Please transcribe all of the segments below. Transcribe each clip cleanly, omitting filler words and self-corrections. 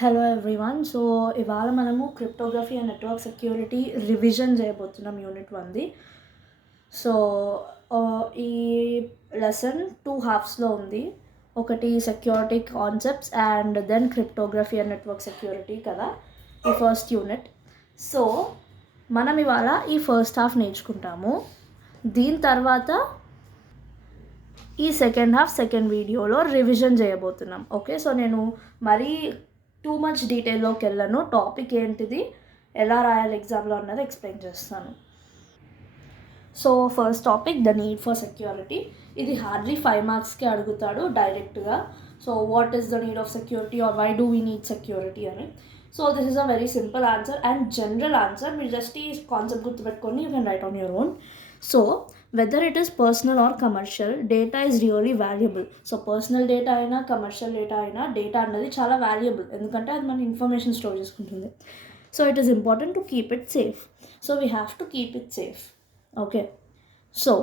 Hello everyone. So ఇవాళ మనము cryptography and network security revision చేయబోతున్నాం యూనిట్ 1ది. సో ఈ లెసన్ 2 హాఫ్స్లో ఉంది. ఒకటి security concepts and then cryptography and network security కదా ఈ ఫస్ట్ యూనిట్. సో మనం ఇవాళ ఈ ఫస్ట్ హాఫ్ నేర్చుకుంటాము. దీని తర్వాత ఈ సెకండ్ వీడియోలో రివిజన్ చేయబోతున్నాం. ఓకే, సో నేను మరీ టూ మచ్ డీటెయిల్లోకి వెళ్ళను. టాపిక్ ఏంటిది, ఎలా రాయాలి ఎగ్జామ్లో అన్నది ఎక్స్ప్లెయిన్ చేస్తాను. So first topic, the need for security. ఇది హార్డ్లీ 5 మార్క్స్కి అడుగుతాడు డైరెక్ట్గా. So what is the need of security or why do we need security అని. So this is a very simple answer and general answer. మీరు just ఈ concept గుర్తుపెట్టుకొని you can write on your own. So whether it is personal or commercial, data is really valuable. So personal data అయినా commercial data అయినా data అన్నది చాలా valuable, ఎందుకంటే అది మన ఇన్ఫర్మేషన్ స్టోర్ చేసుకుంటుంది. So it is important to keep it safe. So we have to keep it safe. Okay, so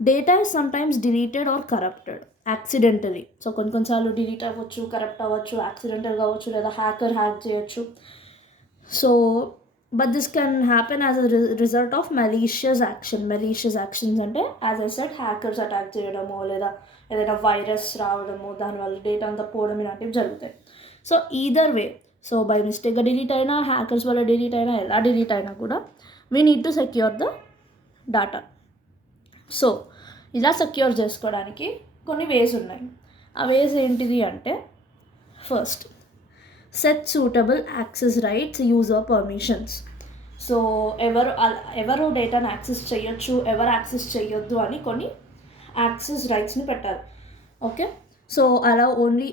data is sometimes deleted or corrupted accidentally. So కొన్నిసార్లు delete అవ్వచ్చు, corrupt అవ్వచ్చు, accidental కావచ్చు, లేదా hacker hack చేయొచ్చు. So but this can happen as a result of malicious actions అంటే as I said hackers attack చేయడమో లేదా ఏదైనా వైరస్ రావడమో దానివల్ల డేటా అంతా పోవడం ఇలాంటివి జరుగుతాయి. So either way, so by మిస్టేక్గా డిలీట్ అయినా, హ్యాకర్స్ వల్ల డిలీట్ అయినా, ఎలా డిలీట్ అయినా కూడా we need to secure the data. So ఇలా సెక్యూర్ చేసుకోవడానికి కొన్ని వేస్ ఉన్నాయి. ఆ వేస్ ఏంటిది అంటే, first, set suitable access rights, user permissions. So ఎవరు డేటాను యాక్సెస్ చేయొచ్చు, ఎవరు యాక్సెస్ చేయొద్దు అని కొన్ని యాక్సెస్ రైట్స్ని పెట్టాలి. ఓకే, సో అలా only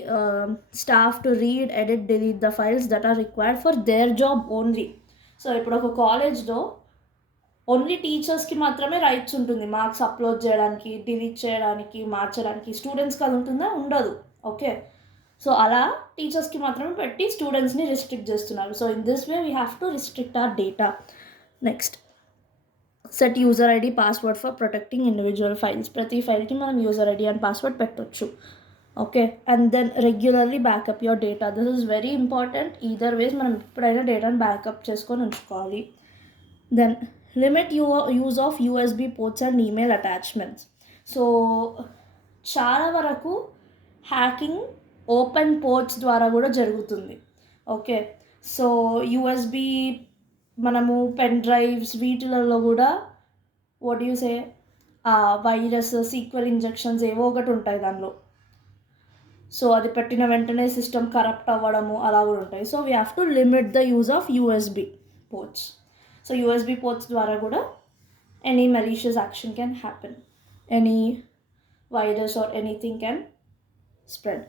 staff to read, edit, delete the files that are required for their job only. So ఇప్పుడు ఒక కాలేజ్లో ఓన్లీ టీచర్స్కి మాత్రమే రైట్స్ ఉంటుంది మార్క్స్ అప్లోడ్ చేయడానికి, డిలీట్ చేయడానికి, మార్చడానికి. స్టూడెంట్స్కి అది ఉంటుందా? ఉండదు. ఓకే, సో అలా టీచర్స్కి మాత్రమే పెట్టి స్టూడెంట్స్ని రిస్ట్రిక్ట్ చేస్తున్నారు. So in this way we have to restrict our data. Next, set user ID, password for protecting individual files. ప్రతి ఫైల్కి మనం యూజర్ ఐడి అండ్ పాస్వర్డ్ పెట్టవచ్చు. Okay, and then regularly backup your data. This is very important. Either ways మనం ఎప్పుడైనా డేటాను backup చేసుకొని ఉంచుకోవాలి. Then limit use of USB ports and email attachments. So చాలా వరకు హ్యాకింగ్ ఓపెన్ పోర్ట్స్ ద్వారా కూడా జరుగుతుంది. ఓకే, సో యూఎస్బి మనము పెన్ డ్రైవ్స్ వీటిలలో కూడా what you say virus, sequel injections ఏవో ఒకటి ఉంటాయి దానిలో. సో అది పెట్టిన వెంటనే సిస్టమ్ కరప్ట్ అవ్వడము అలా కూడా ఉంటాయి. So we have to limit the use of USB ports. So USB ports ద్వారా కూడా any malicious action can happen, any virus or anything can spread.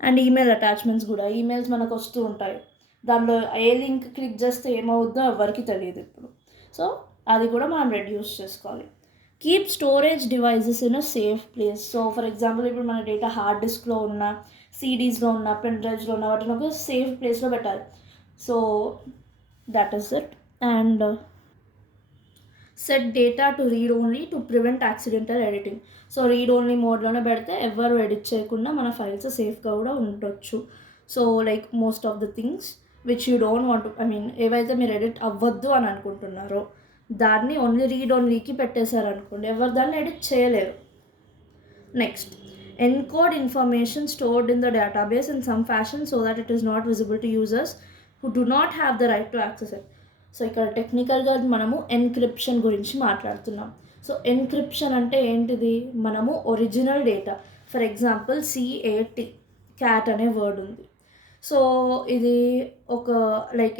And email attachments కూడా, ఈమెయిల్స్ మనకు వస్తూ ఉంటాయి, దానిలో ఏ లింక్ క్లిక్ చేస్తే ఏమవుద్దో ఎవరికి తెలియదు ఇప్పుడు. సో అది కూడా మనం రెడ్యూస్ చేసుకోవాలి. Keep storage devices in a safe place. So for example ఇప్పుడు మన డేటా హార్డ్ డిస్క్లో ఉన్న, సిడీస్లో ఉన్న, పెన్ డ్రైవ్స్లో ఉన్న వాటిని ఒక సేఫ్ ప్లేస్లో పెట్టాలి. So that is it. And set data to read only to prevent accidental editing. So read only మోడ్లోనే పెడితే ఎవరు ఎడిట్ చేయకుండా మన ఫైల్స్ సేఫ్గా కూడా ఉండొచ్చు. So like most of the things which you don't want, ఏవైతే మీరు ఎడిట్ అవ్వద్దు అని అనుకుంటున్నారో దాన్ని ఓన్లీ రీడ్ ఓన్లీకి పెట్టేశారనుకోండి, ఎవరు దాన్ని ఎడిట్ చేయలేరు. Next, encode information stored in the database in some fashion so that it is not visible to users who do not have the right to access it. So ఇక్కడ టెక్నికల్గా మనము encryption గురించి మాట్లాడుతున్నాం. So encryption అంటే ఏంటిది, మనము original data, for example cat అనే word ఉంది. సో ఇది ఒక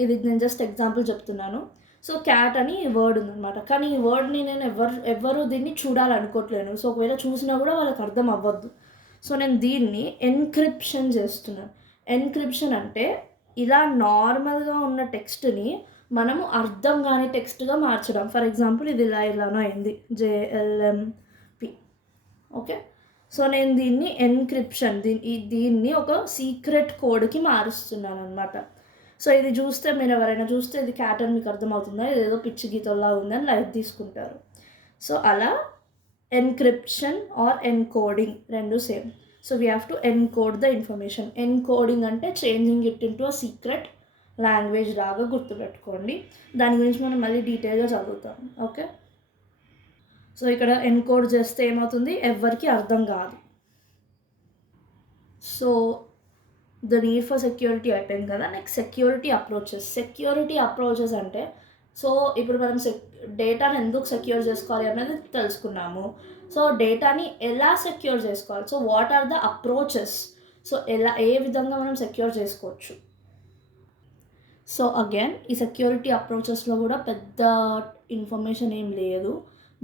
ఇది నేను జస్ట్ ఎగ్జాంపుల్ చెప్తున్నాను. సో క్యాట్ అని వర్డ్ ఉందన్నమాట, కానీ ఈ వర్డ్ని నేను ఎవరు దీన్ని చూడాలనుకోవట్లేను. సో ఒకవేళ చూసినా కూడా వాళ్ళకి అర్థం అవ్వద్దు. సో నేను దీన్ని ఎన్క్రిప్షన్ చేస్తున్నాను. ఎన్క్రిప్షన్ అంటే ఇలా నార్మల్గా ఉన్న టెక్స్ట్ని మనము అర్థం కాని టెక్స్ట్గా మార్చడం. ఫర్ ఎగ్జాంపుల్ ఇది ఇలానో అయింది, JLMP. ఓకే, సో నేను దీన్ని ఎన్క్రిప్షన్, దీన్ని ఒక సీక్రెట్ కోడ్కి మారుస్తున్నాను అనమాట. సో ఇది చూస్తే, మీరు ఎవరైనా చూస్తే ఇది క్యాట్ అని మీకు అర్థమవుతుందా, ఇదేదో పిచ్చి గీతల్లా ఉందని లైట్ తీసుకుంటారు. సో అలా ఎన్క్రిప్షన్ ఆర్ ఎన్కోడింగ్ రెండు same. So we have to encode the information. Encoding అంటే changing it into a secret language లాగా గుర్తుపెట్టుకోండి. దాని గురించి మనం మళ్ళీ డీటెయిల్గా చదువుతాం. ఓకే, సో ఇక్కడ ఎన్కోడ్ చేస్తే ఏమవుతుంది, ఎవరికి అర్థం కాదు. So the need for security అయిపోయింది కదా. Next security approaches. Security approaches అంటే, సో ఇప్పుడు మనం డేటాని ఎందుకు సెక్యూర్ చేసుకోవాలి అనేది తెలుసుకున్నాము. సో డేటాని ఎలా సెక్యూర్ చేసుకోవాలి, so what are the approaches, so ఏ విధంగా మనం సెక్యూర్ చేసుకోవచ్చు. సో అగైన్ ఈ సెక్యూరిటీ అప్రోచెస్లో కూడా పెద్ద ఇన్ఫర్మేషన్ ఏం లేదు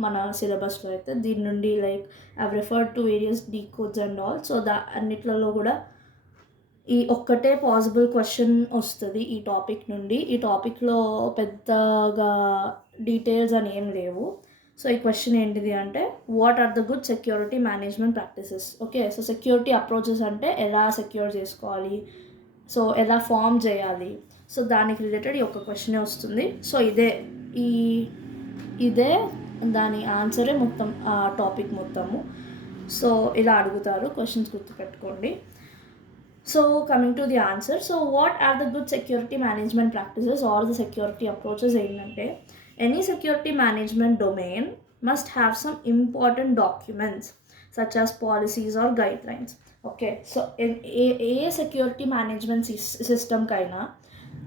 మన సిలబస్లో అయితే. దీని నుండి like I referred to various decodes and all. So అన్నిట్లలో కూడా ఈ ఒక్కటే పాసిబుల్ క్వశ్చన్ వస్తుంది ఈ టాపిక్ నుండి. ఈ టాపిక్లో పెద్దగా డీటెయిల్స్ అని ఏం లేవు. సో ఈ క్వశ్చన్ ఏంటిది అంటే, what are the good security management practices. Okay, so security approaches అంటే ఎలా సెక్యూర్ చేసుకోవాలి, సో ఎలా ఫామ్ చేయాలి, సో దానికి రిలేటెడ్ ఈ ఒక్క క్వశ్చనే వస్తుంది. సో ఇదే దాని ఆన్సరే మొత్తం ఆ టాపిక్ మొత్తము. సో ఇలా అడుగుతారు, క్వశ్చన్స్ గుర్తుపెట్టుకోండి. So coming to the answer, so what are the good security management practices or the security approaches ఏంటంటే, any security management domain must have some important documents such as policies or guidelines. Okay, so ఏ security management సిస్టమ్కైనా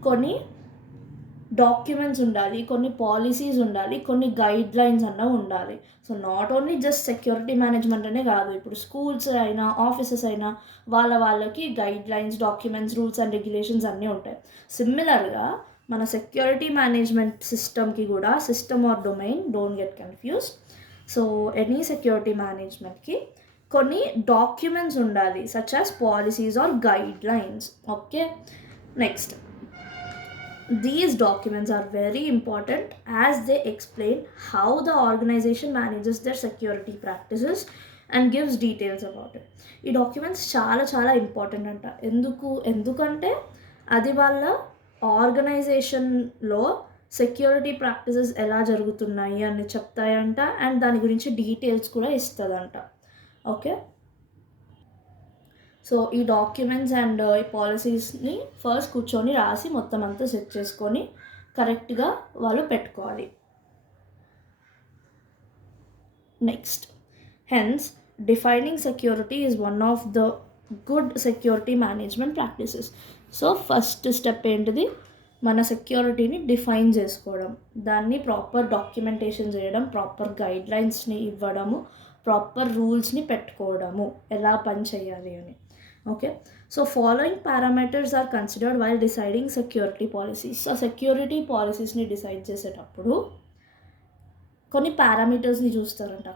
కొన్ని documents ఉండాలి, కొన్ని policies ఉండాలి, కొన్ని guide lines అన్న ఉండాలి. So not only just security management అనే కాదు, ఇప్పుడు స్కూల్స్ అయినా ఆఫీసెస్ అయినా వాళ్ళకి guidelines, documents, rules and regulations అన్నీ ఉంటాయి. సిమిలర్గా మన సెక్యూరిటీ మేనేజ్మెంట్ సిస్టమ్కి కూడా, system or domain, don't get confused. So any security మేనేజ్మెంట్కి కొన్ని డాక్యుమెంట్స్ ఉండాలి, such as policies or guidelines. Okay, next, these documents are very important as they explain how the organization manages their security practices and gives details about it. ఈ documents చాలా చాలా important అంట. ఎందుకంటే అది వాళ్ళ ఆర్గనైజేషన్లో security practices ఎలా జరుగుతున్నాయి అని చెప్తాయంట, అండ్ దాని గురించి డీటెయిల్స్ కూడా ఇస్తుందంట. ఓకే, సో ఈ డాక్యుమెంట్స్ అండ్ ఈ పాలసీస్ని ఫస్ట్ కూర్చొని రాసి మొత్తం అంతా సెట్ చేసుకొని కరెక్ట్గా వాళ్ళు పెట్టుకోవాలి. Next, hence defining security is one of the good security management practices. So first step ఏంటిది, మన సెక్యూరిటీని డిఫైన్ చేసుకోవడం, దాన్ని ప్రాపర్ డాక్యుమెంటేషన్ చేయడం, ప్రాపర్ గైడ్ లైన్స్ని ఇవ్వడము, ప్రాపర్ రూల్స్ని పెట్టుకోవడము, ఎలా పని చేయాలి అని. Okay, so following parameters are considered while deciding security policies. So security పాలసీస్ని డిసైడ్ చేసేటప్పుడు కొన్ని పారామీటర్స్ని చూస్తారంట,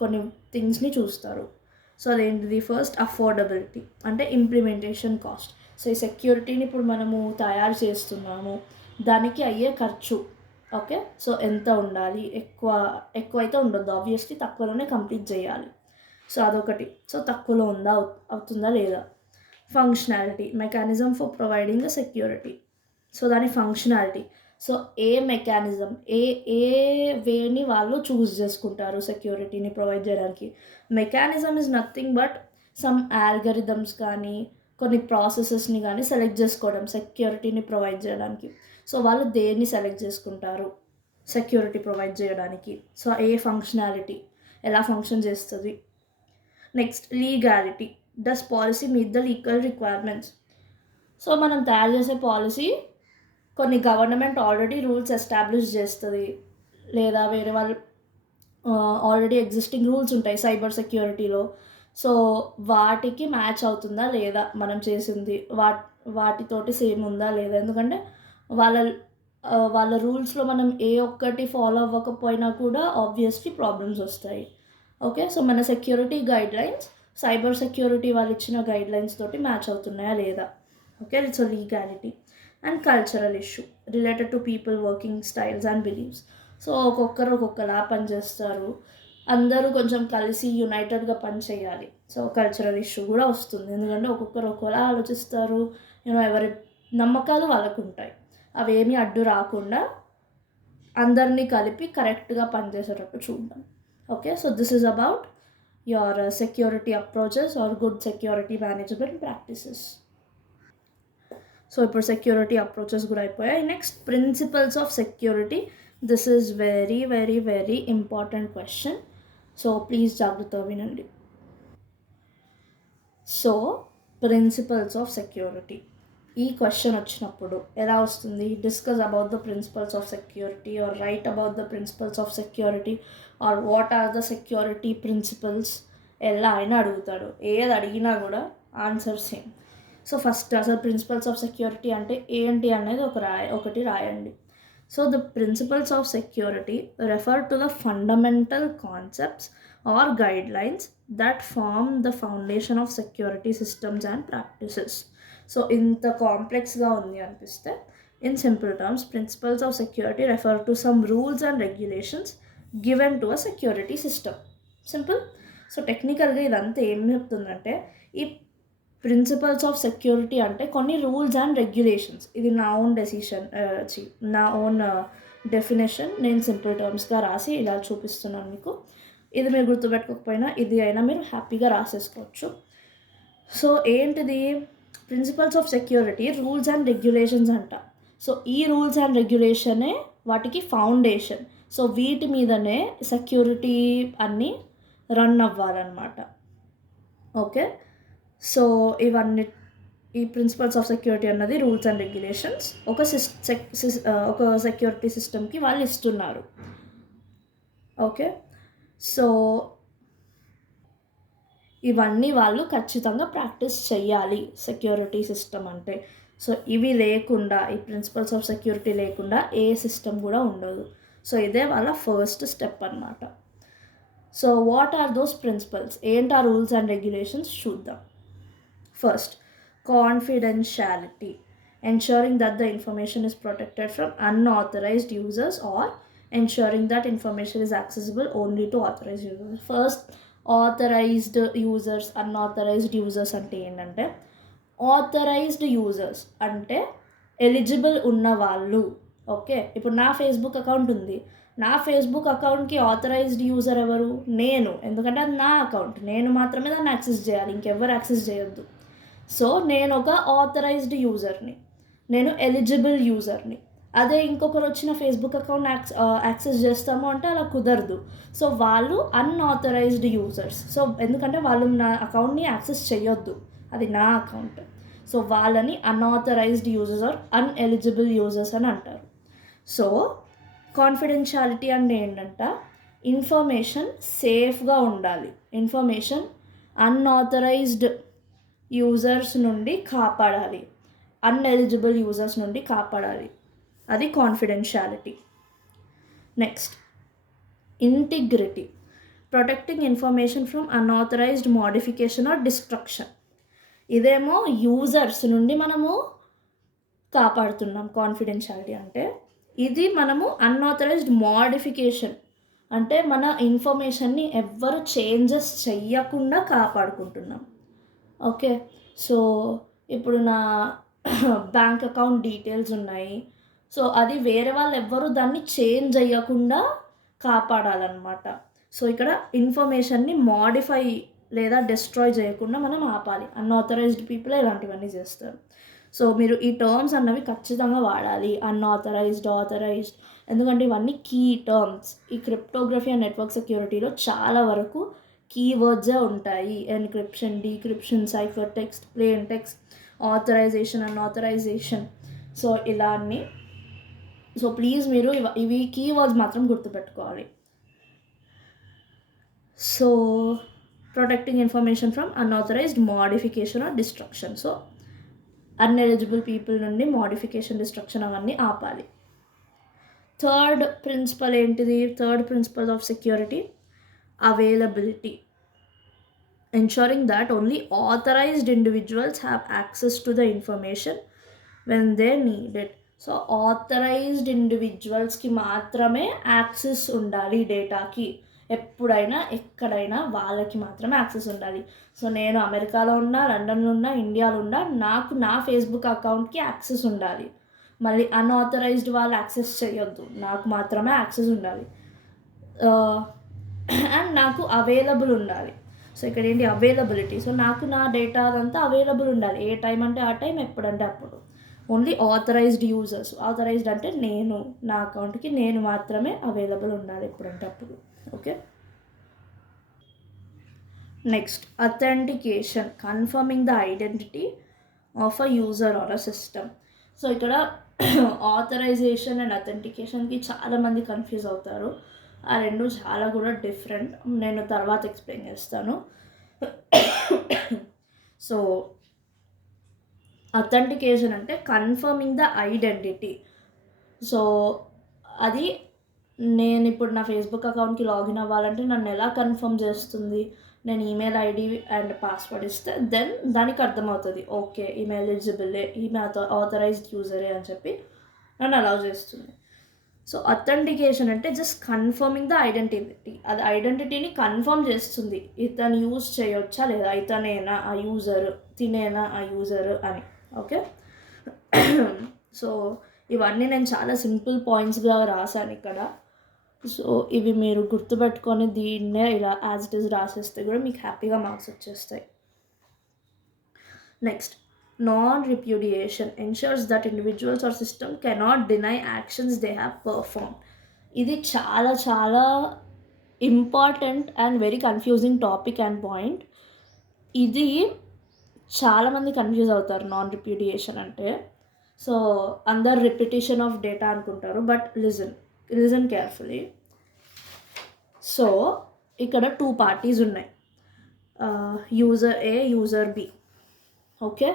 కొన్ని థింగ్స్ని చూస్తారు. సో అదేంటిది, ఫస్ట్ అఫోర్డబిలిటీ అంటే ఇంప్లిమెంటేషన్ కాస్ట్. సో ఈ సెక్యూరిటీని ఇప్పుడు మనము తయారు చేస్తున్నాము, దానికి అయ్యే ఖర్చు. ఓకే, సో ఎంత ఉండాలి, ఎక్కువ అయితే ఉండొద్దు, ఆబ్వియస్లీ తక్కువలోనే కంప్లీట్ చేయాలి. సో అదొకటి. సో తక్కువలో అవుతుందా లేదా. Functionality, mechanism for providing the security. So దాని ఫంక్షనాలిటీ, సో ఏ మెకానిజం, ఏ వేని వాళ్ళు చూస్ చేసుకుంటారు సెక్యూరిటీని ప్రొవైడ్ చేయడానికి. Mechanism is nothing but some algorithms కానీ కొన్ని ప్రాసెసెస్ని కానీ సెలెక్ట్ చేసుకోవడం సెక్యూరిటీని ప్రొవైడ్ చేయడానికి. సో వాళ్ళు దేన్ని సెలెక్ట్ చేసుకుంటారు సెక్యూరిటీ ప్రొవైడ్ చేయడానికి. సో ఏ ఫంక్షనాలిటీ, ఎలా ఫంక్షన్ చేస్తుంది. Next, legality, does policy meet the legal requirements. So మనం తయారు చేసే పాలసీ కొన్ని గవర్నమెంట్ ఆల్రెడీ రూల్స్ ఎస్టాబ్లిష్ చేస్తుంది, లేదా వేరే వాళ్ళు ఆల్రెడీ ఎగ్జిస్టింగ్ రూల్స్ ఉంటాయి సైబర్ సెక్యూరిటీలో. సో వాటికి మ్యాచ్ అవుతుందా లేదా మనం చేసింది, వాటితోటి సేమ్ ఉందా లేదా. ఎందుకంటే వాళ్ళ రూల్స్లో మనం ఏ ఒక్కటి ఫాలో అవ్వకపోయినా కూడా ఆబ్వియస్లీ ప్రాబ్లమ్స్ వస్తాయి. ఓకే, సో మన security guide lines cyber security వాళ్ళు ఇచ్చిన గైడ్ లైన్స్ తోటి మ్యాచ్ అవుతున్నాయా లేదా. Okay, so legality. And cultural issue related to people working styles and believes. So ఒక్కొక్కరు ఒక్కొక్కలా పనిచేస్తారు, అందరూ కొంచెం కలిసి యునైటెడ్గా పని చేయాలి. సో కల్చరల్ ఇష్యూ కూడా వస్తుంది, ఎందుకంటే ఒక్కొక్కరు ఒక్కోలా ఆలోచిస్తారు, ఎవరి నమ్మకాలు వాళ్ళకు ఉంటాయి. అవేమీ అడ్డు రాకుండా అందరినీ కలిపి కరెక్ట్గా పనిచేసేటట్టు చూద్దాం. Okay, so this is about your security approaches or good security management practices. So ఇప్పుడు సెక్యూరిటీ అప్రోచెస్ కూడా అయిపోయాయి. Next principles of security. This is very very very important question. So please జాగ్రత్తగా వినండి. సో ప్రిన్సిపల్స్ ఆఫ్ సెక్యూరిటీ, ఈ question వచ్చినప్పుడు ఎలా వస్తుంది? Discuss about the principles of security or write about the principles of security or what are the security principles, ఎలా అయినా అడుగుతాడు. ఏది అడిగినా కూడా ఆన్సర్ సేమ్. సో ఫస్ట్ అసలు ప్రిన్సిపల్స్ ఆఫ్ సెక్యూరిటీ అంటే ఏంటి అనేది ఒకటి రాయండి. So the principles of security refer to the fundamental concepts or guidelines that form the foundation of security systems and practices. So ఇంత కాంప్లెక్స్గా ఉంది అనిపిస్తే, in simple terms, principles of security refer to some rules and regulations given to a security system. Simple. So టెక్నికల్గా ఇదంతా ఏం చెప్తుందంటే, ఈ principles of security అంటే కొన్ని రూల్స్ అండ్ రెగ్యులేషన్స్. ఇది నా ఓన్ డెసిషన్, నా ఓన్ డెఫినేషన్. నేను సింపుల్ టర్మ్స్గా రాసి ఇలా చూపిస్తున్నాను మీకు. ఇది మీరు గుర్తుపెట్టుకోకపోయినా ఇది అయినా మీరు హ్యాపీగా రాసేసుకోవచ్చు. సో ఏంటిది? Principles of security rules and regulations అంట. సో ఈ రూల్స్ అండ్ రెగ్యులేషనే వాటికి ఫౌండేషన్. సో వీటి మీదనే సెక్యూరిటీ అన్నీ రన్ అవ్వాలన్నమాట. ఓకే. సో ఇవన్నీ, ఈ ప్రిన్సిపల్స్ ఆఫ్ సెక్యూరిటీ అన్నది రూల్స్ అండ్ రెగ్యులేషన్స్ ఒక సెక్యూరిటీ సిస్టమ్కి వాళ్ళు ఇస్తున్నారు. ఓకే. సో ఇవన్నీ వాళ్ళు ఖచ్చితంగా ప్రాక్టీస్ చేయాలి సెక్యూరిటీ సిస్టమ్ అంటే. సో ఇవి లేకుండా, ఈ ప్రిన్సిపల్స్ ఆఫ్ సెక్యూరిటీ లేకుండా ఏ సిస్టమ్ కూడా ఉండదు. సో ఇదే వాళ్ళ ఫస్ట్ స్టెప్ అన్నమాట. So what are those principles? ఏంటి ఆ రూల్స్ అండ్ రెగ్యులేషన్స్ చూద్దాం. First, confidentiality, ensuring that the information is protected from unauthorized users or ensuring that information is accessible only to authorized users. First, authorized users, unauthorized users అంటే ఏంటంటే, authorised users అంటే eligible ఉన్న వాళ్ళు. Okay. ఇప్పుడు నా Facebook account ఉంది. నా Facebook అకౌంట్కి ఆథరైజ్డ్ యూజర్ ఎవరు? నేను. ఎందుకంటే అది నా అకౌంట్, నేను మాత్రమే దాన్ని యాక్సెస్ చేయాలి, ఇంకెవ్వరు యాక్సెస్ చేయొద్దు. సో నేను ఒక ఆథరైజ్డ్ యూజర్ని, నేను ఎలిజిబుల్ యూజర్ని. అదే ఇంకొకరు వచ్చిన ఫేస్బుక్ అకౌంట్ యాక్సెస్ చేస్తాము అంటే అలా కుదరదు. సో వాళ్ళు అన్ఆథరైజ్డ్ యూజర్స్. సో ఎందుకంటే వాళ్ళు నా అకౌంట్ని యాక్సెస్ చేయొద్దు, అది నా అకౌంట్. సో వాళ్ళని unauthorised users or uneligible users అని అంటారు. సో కాన్ఫిడెన్షియాలిటీ అంటే ఏంటంట, ఇన్ఫర్మేషన్ సేఫ్గా ఉండాలి, ఇన్ఫర్మేషన్ అన్ఆథరైజ్డ్ యూజర్స్ నుండి కాపాడాలి, అన్ఎలిజిబుల్ యూజర్స్ నుండి కాపాడాలి. అది confidentiality. Next, integrity, protecting information from unauthorised modification or destruction. ఇదేమో యూజర్స్ నుండి మనము కాపాడుతున్నాం కాన్ఫిడెన్షియాలిటీ అంటే. ఇది మనము అన్ఆథరైజ్డ్ మోడిఫికేషన్ అంటే మన ఇన్ఫర్మేషన్ని ఎవ్వరు చేంజెస్ చెయ్యకుండా కాపాడుకుంటున్నాం. ఓకే. సో ఇప్పుడు నా బ్యాంక్ అకౌంట్ డీటెయిల్స్ ఉన్నాయి. సో అది వేరే వాళ్ళు ఎవ్వరు దాన్ని చేంజ్ అయ్యకుండా కాపాడాలన్నమాట. సో ఇక్కడ ఇన్ఫర్మేషన్ని మోడిఫై లేదా డిస్ట్రాయ్ చేయకుండా మనం ఆపాలి. అన్ఆథరైజ్డ్ పీపుల్ ఇలాంటివన్నీ చేస్తారు. సో మీరు ఈ టర్మ్స్ అన్నవి ఖచ్చితంగా వాడాలి, అన్ఆథరైజ్డ్, ఆథరైజ్డ్. ఎందుకంటే ఇవన్నీ కీ టర్మ్స్. ఈ క్రిప్టోగ్రఫీ అండ్ నెట్వర్క్ సెక్యూరిటీలో చాలా వరకు కీవర్డ్సే ఉంటాయి. Encryption, decryption, cipher text, plain text, authorisation, unauthorisation. So ఇలా అన్నీ. సో ప్లీజ్ మీరు ఇవి కీవర్డ్స్ మాత్రం గుర్తుపెట్టుకోవాలి. So protecting information from unauthorised modification or destruction. So uneligible people నుండి మోడిఫికేషన్, డిస్ట్రక్షన్ అవన్నీ ఆపాలి. థర్డ్ ప్రిన్సిపల్ ఏంటిది? Third principle of security, availability, ensuring that only authorized individuals have access to the information when they need it. So authorised ఇండివిజువల్స్కి మాత్రమే access ఉండాలి డేటాకి. ఎప్పుడైనా ఎక్కడైనా వాళ్ళకి మాత్రమే యాక్సెస్ ఉండాలి. సో నేను అమెరికాలో ఉన్నా, లండన్లో ఉన్నా, ఇండియాలో ఉన్నా, నాకు నా ఫేస్బుక్ అకౌంట్కి యాక్సెస్ ఉండాలి. మళ్ళీ అన్ఆథరైజ్డ్ వాళ్ళు యాక్సెస్ చేయొద్దు, నాకు మాత్రమే యాక్సెస్ ఉండాలి. అండ్ నాకు అవైలబుల్ ఉండాలి. సో ఇక్కడ ఏంటి అవైలబిలిటీ. సో నాకు నా డేటా అదంతా అవైలబుల్ ఉండాలి, ఏ టైం అంటే ఆ టైం, ఎప్పుడంటే అప్పుడు. ఓన్లీ ఆథరైజ్డ్ యూజర్స్, ఆథరైజ్డ్ అంటే నేను, నా అకౌంట్కి నేను మాత్రమే అవైలబుల్ ఉండాలి ఎప్పుడంటే అప్పుడు. Okay, next authentication, confirming the identity of a user are a system. So ఇక్కడ ఆథరైజేషన్ అండ్ అథెంటికేషన్కి చాలామంది కన్ఫ్యూజ్ అవుతారు. ఆ రెండు చాలా కూడా డిఫరెంట్, నేను తర్వాత ఎక్స్ప్లెయిన్ చేస్తాను. సో అథెంటికేషన్ అంటే కన్ఫర్మింగ్ ద ఐడెంటిటీ. సో అది నేను ఇప్పుడు నా ఫేస్బుక్ అకౌంట్కి లాగిన్ అవ్వాలంటే నన్ను ఎలా కన్ఫర్మ్ చేస్తుంది? నేను ఈమెయిల్ ఐడి అండ్ పాస్వర్డ్ ఇస్తే దెన్ దానికి అర్థమవుతుంది, ఓకే ఈమె ఎలిజిబులే, ఈమె ఆథరైజ్డ్ యూజరే అని చెప్పి నన్ను అలౌ చేస్తుంది. సో అథెంటికేషన్ అంటే జస్ట్ కన్ఫర్మింగ్ ద ఐడెంటిటీ, అది ఐడెంటిటీని కన్ఫర్మ్ చేస్తుంది, ఇతను యూజ్ చేయొచ్చా లేదా, ఇతనేనా ఆ యూజర్, తినేనా ఆ యూజర్ అని. ఓకే, సో ఇవన్నీ నేను చాలా సింపుల్ పాయింట్స్గా రాశాను ఇక్కడ. సో ఇవి మీరు గుర్తుపెట్టుకొని దీన్నే ఇలా యాజ్ ఇట్ ఈస్ రాసేస్తే కూడా మీకు హ్యాపీగా మార్క్స్ వచ్చేస్తాయి. Next, non repudiation ensures that individuals or system cannot deny actions they have perform. ఇది చాలా చాలా important and very confusing topic and point. ఇది చాలామంది కన్ఫ్యూజ్ అవుతారు నాన్ రిప్యూడియేషన్ అంటే. సో అందరు రిపిటేషన్ ఆఫ్ డేటా అనుకుంటారు, బట్ లిజన్ కేర్ఫుల్లీ. సో ఇక్కడ 2 పార్టీస్ ఉన్నాయి, user A, user B. Okay,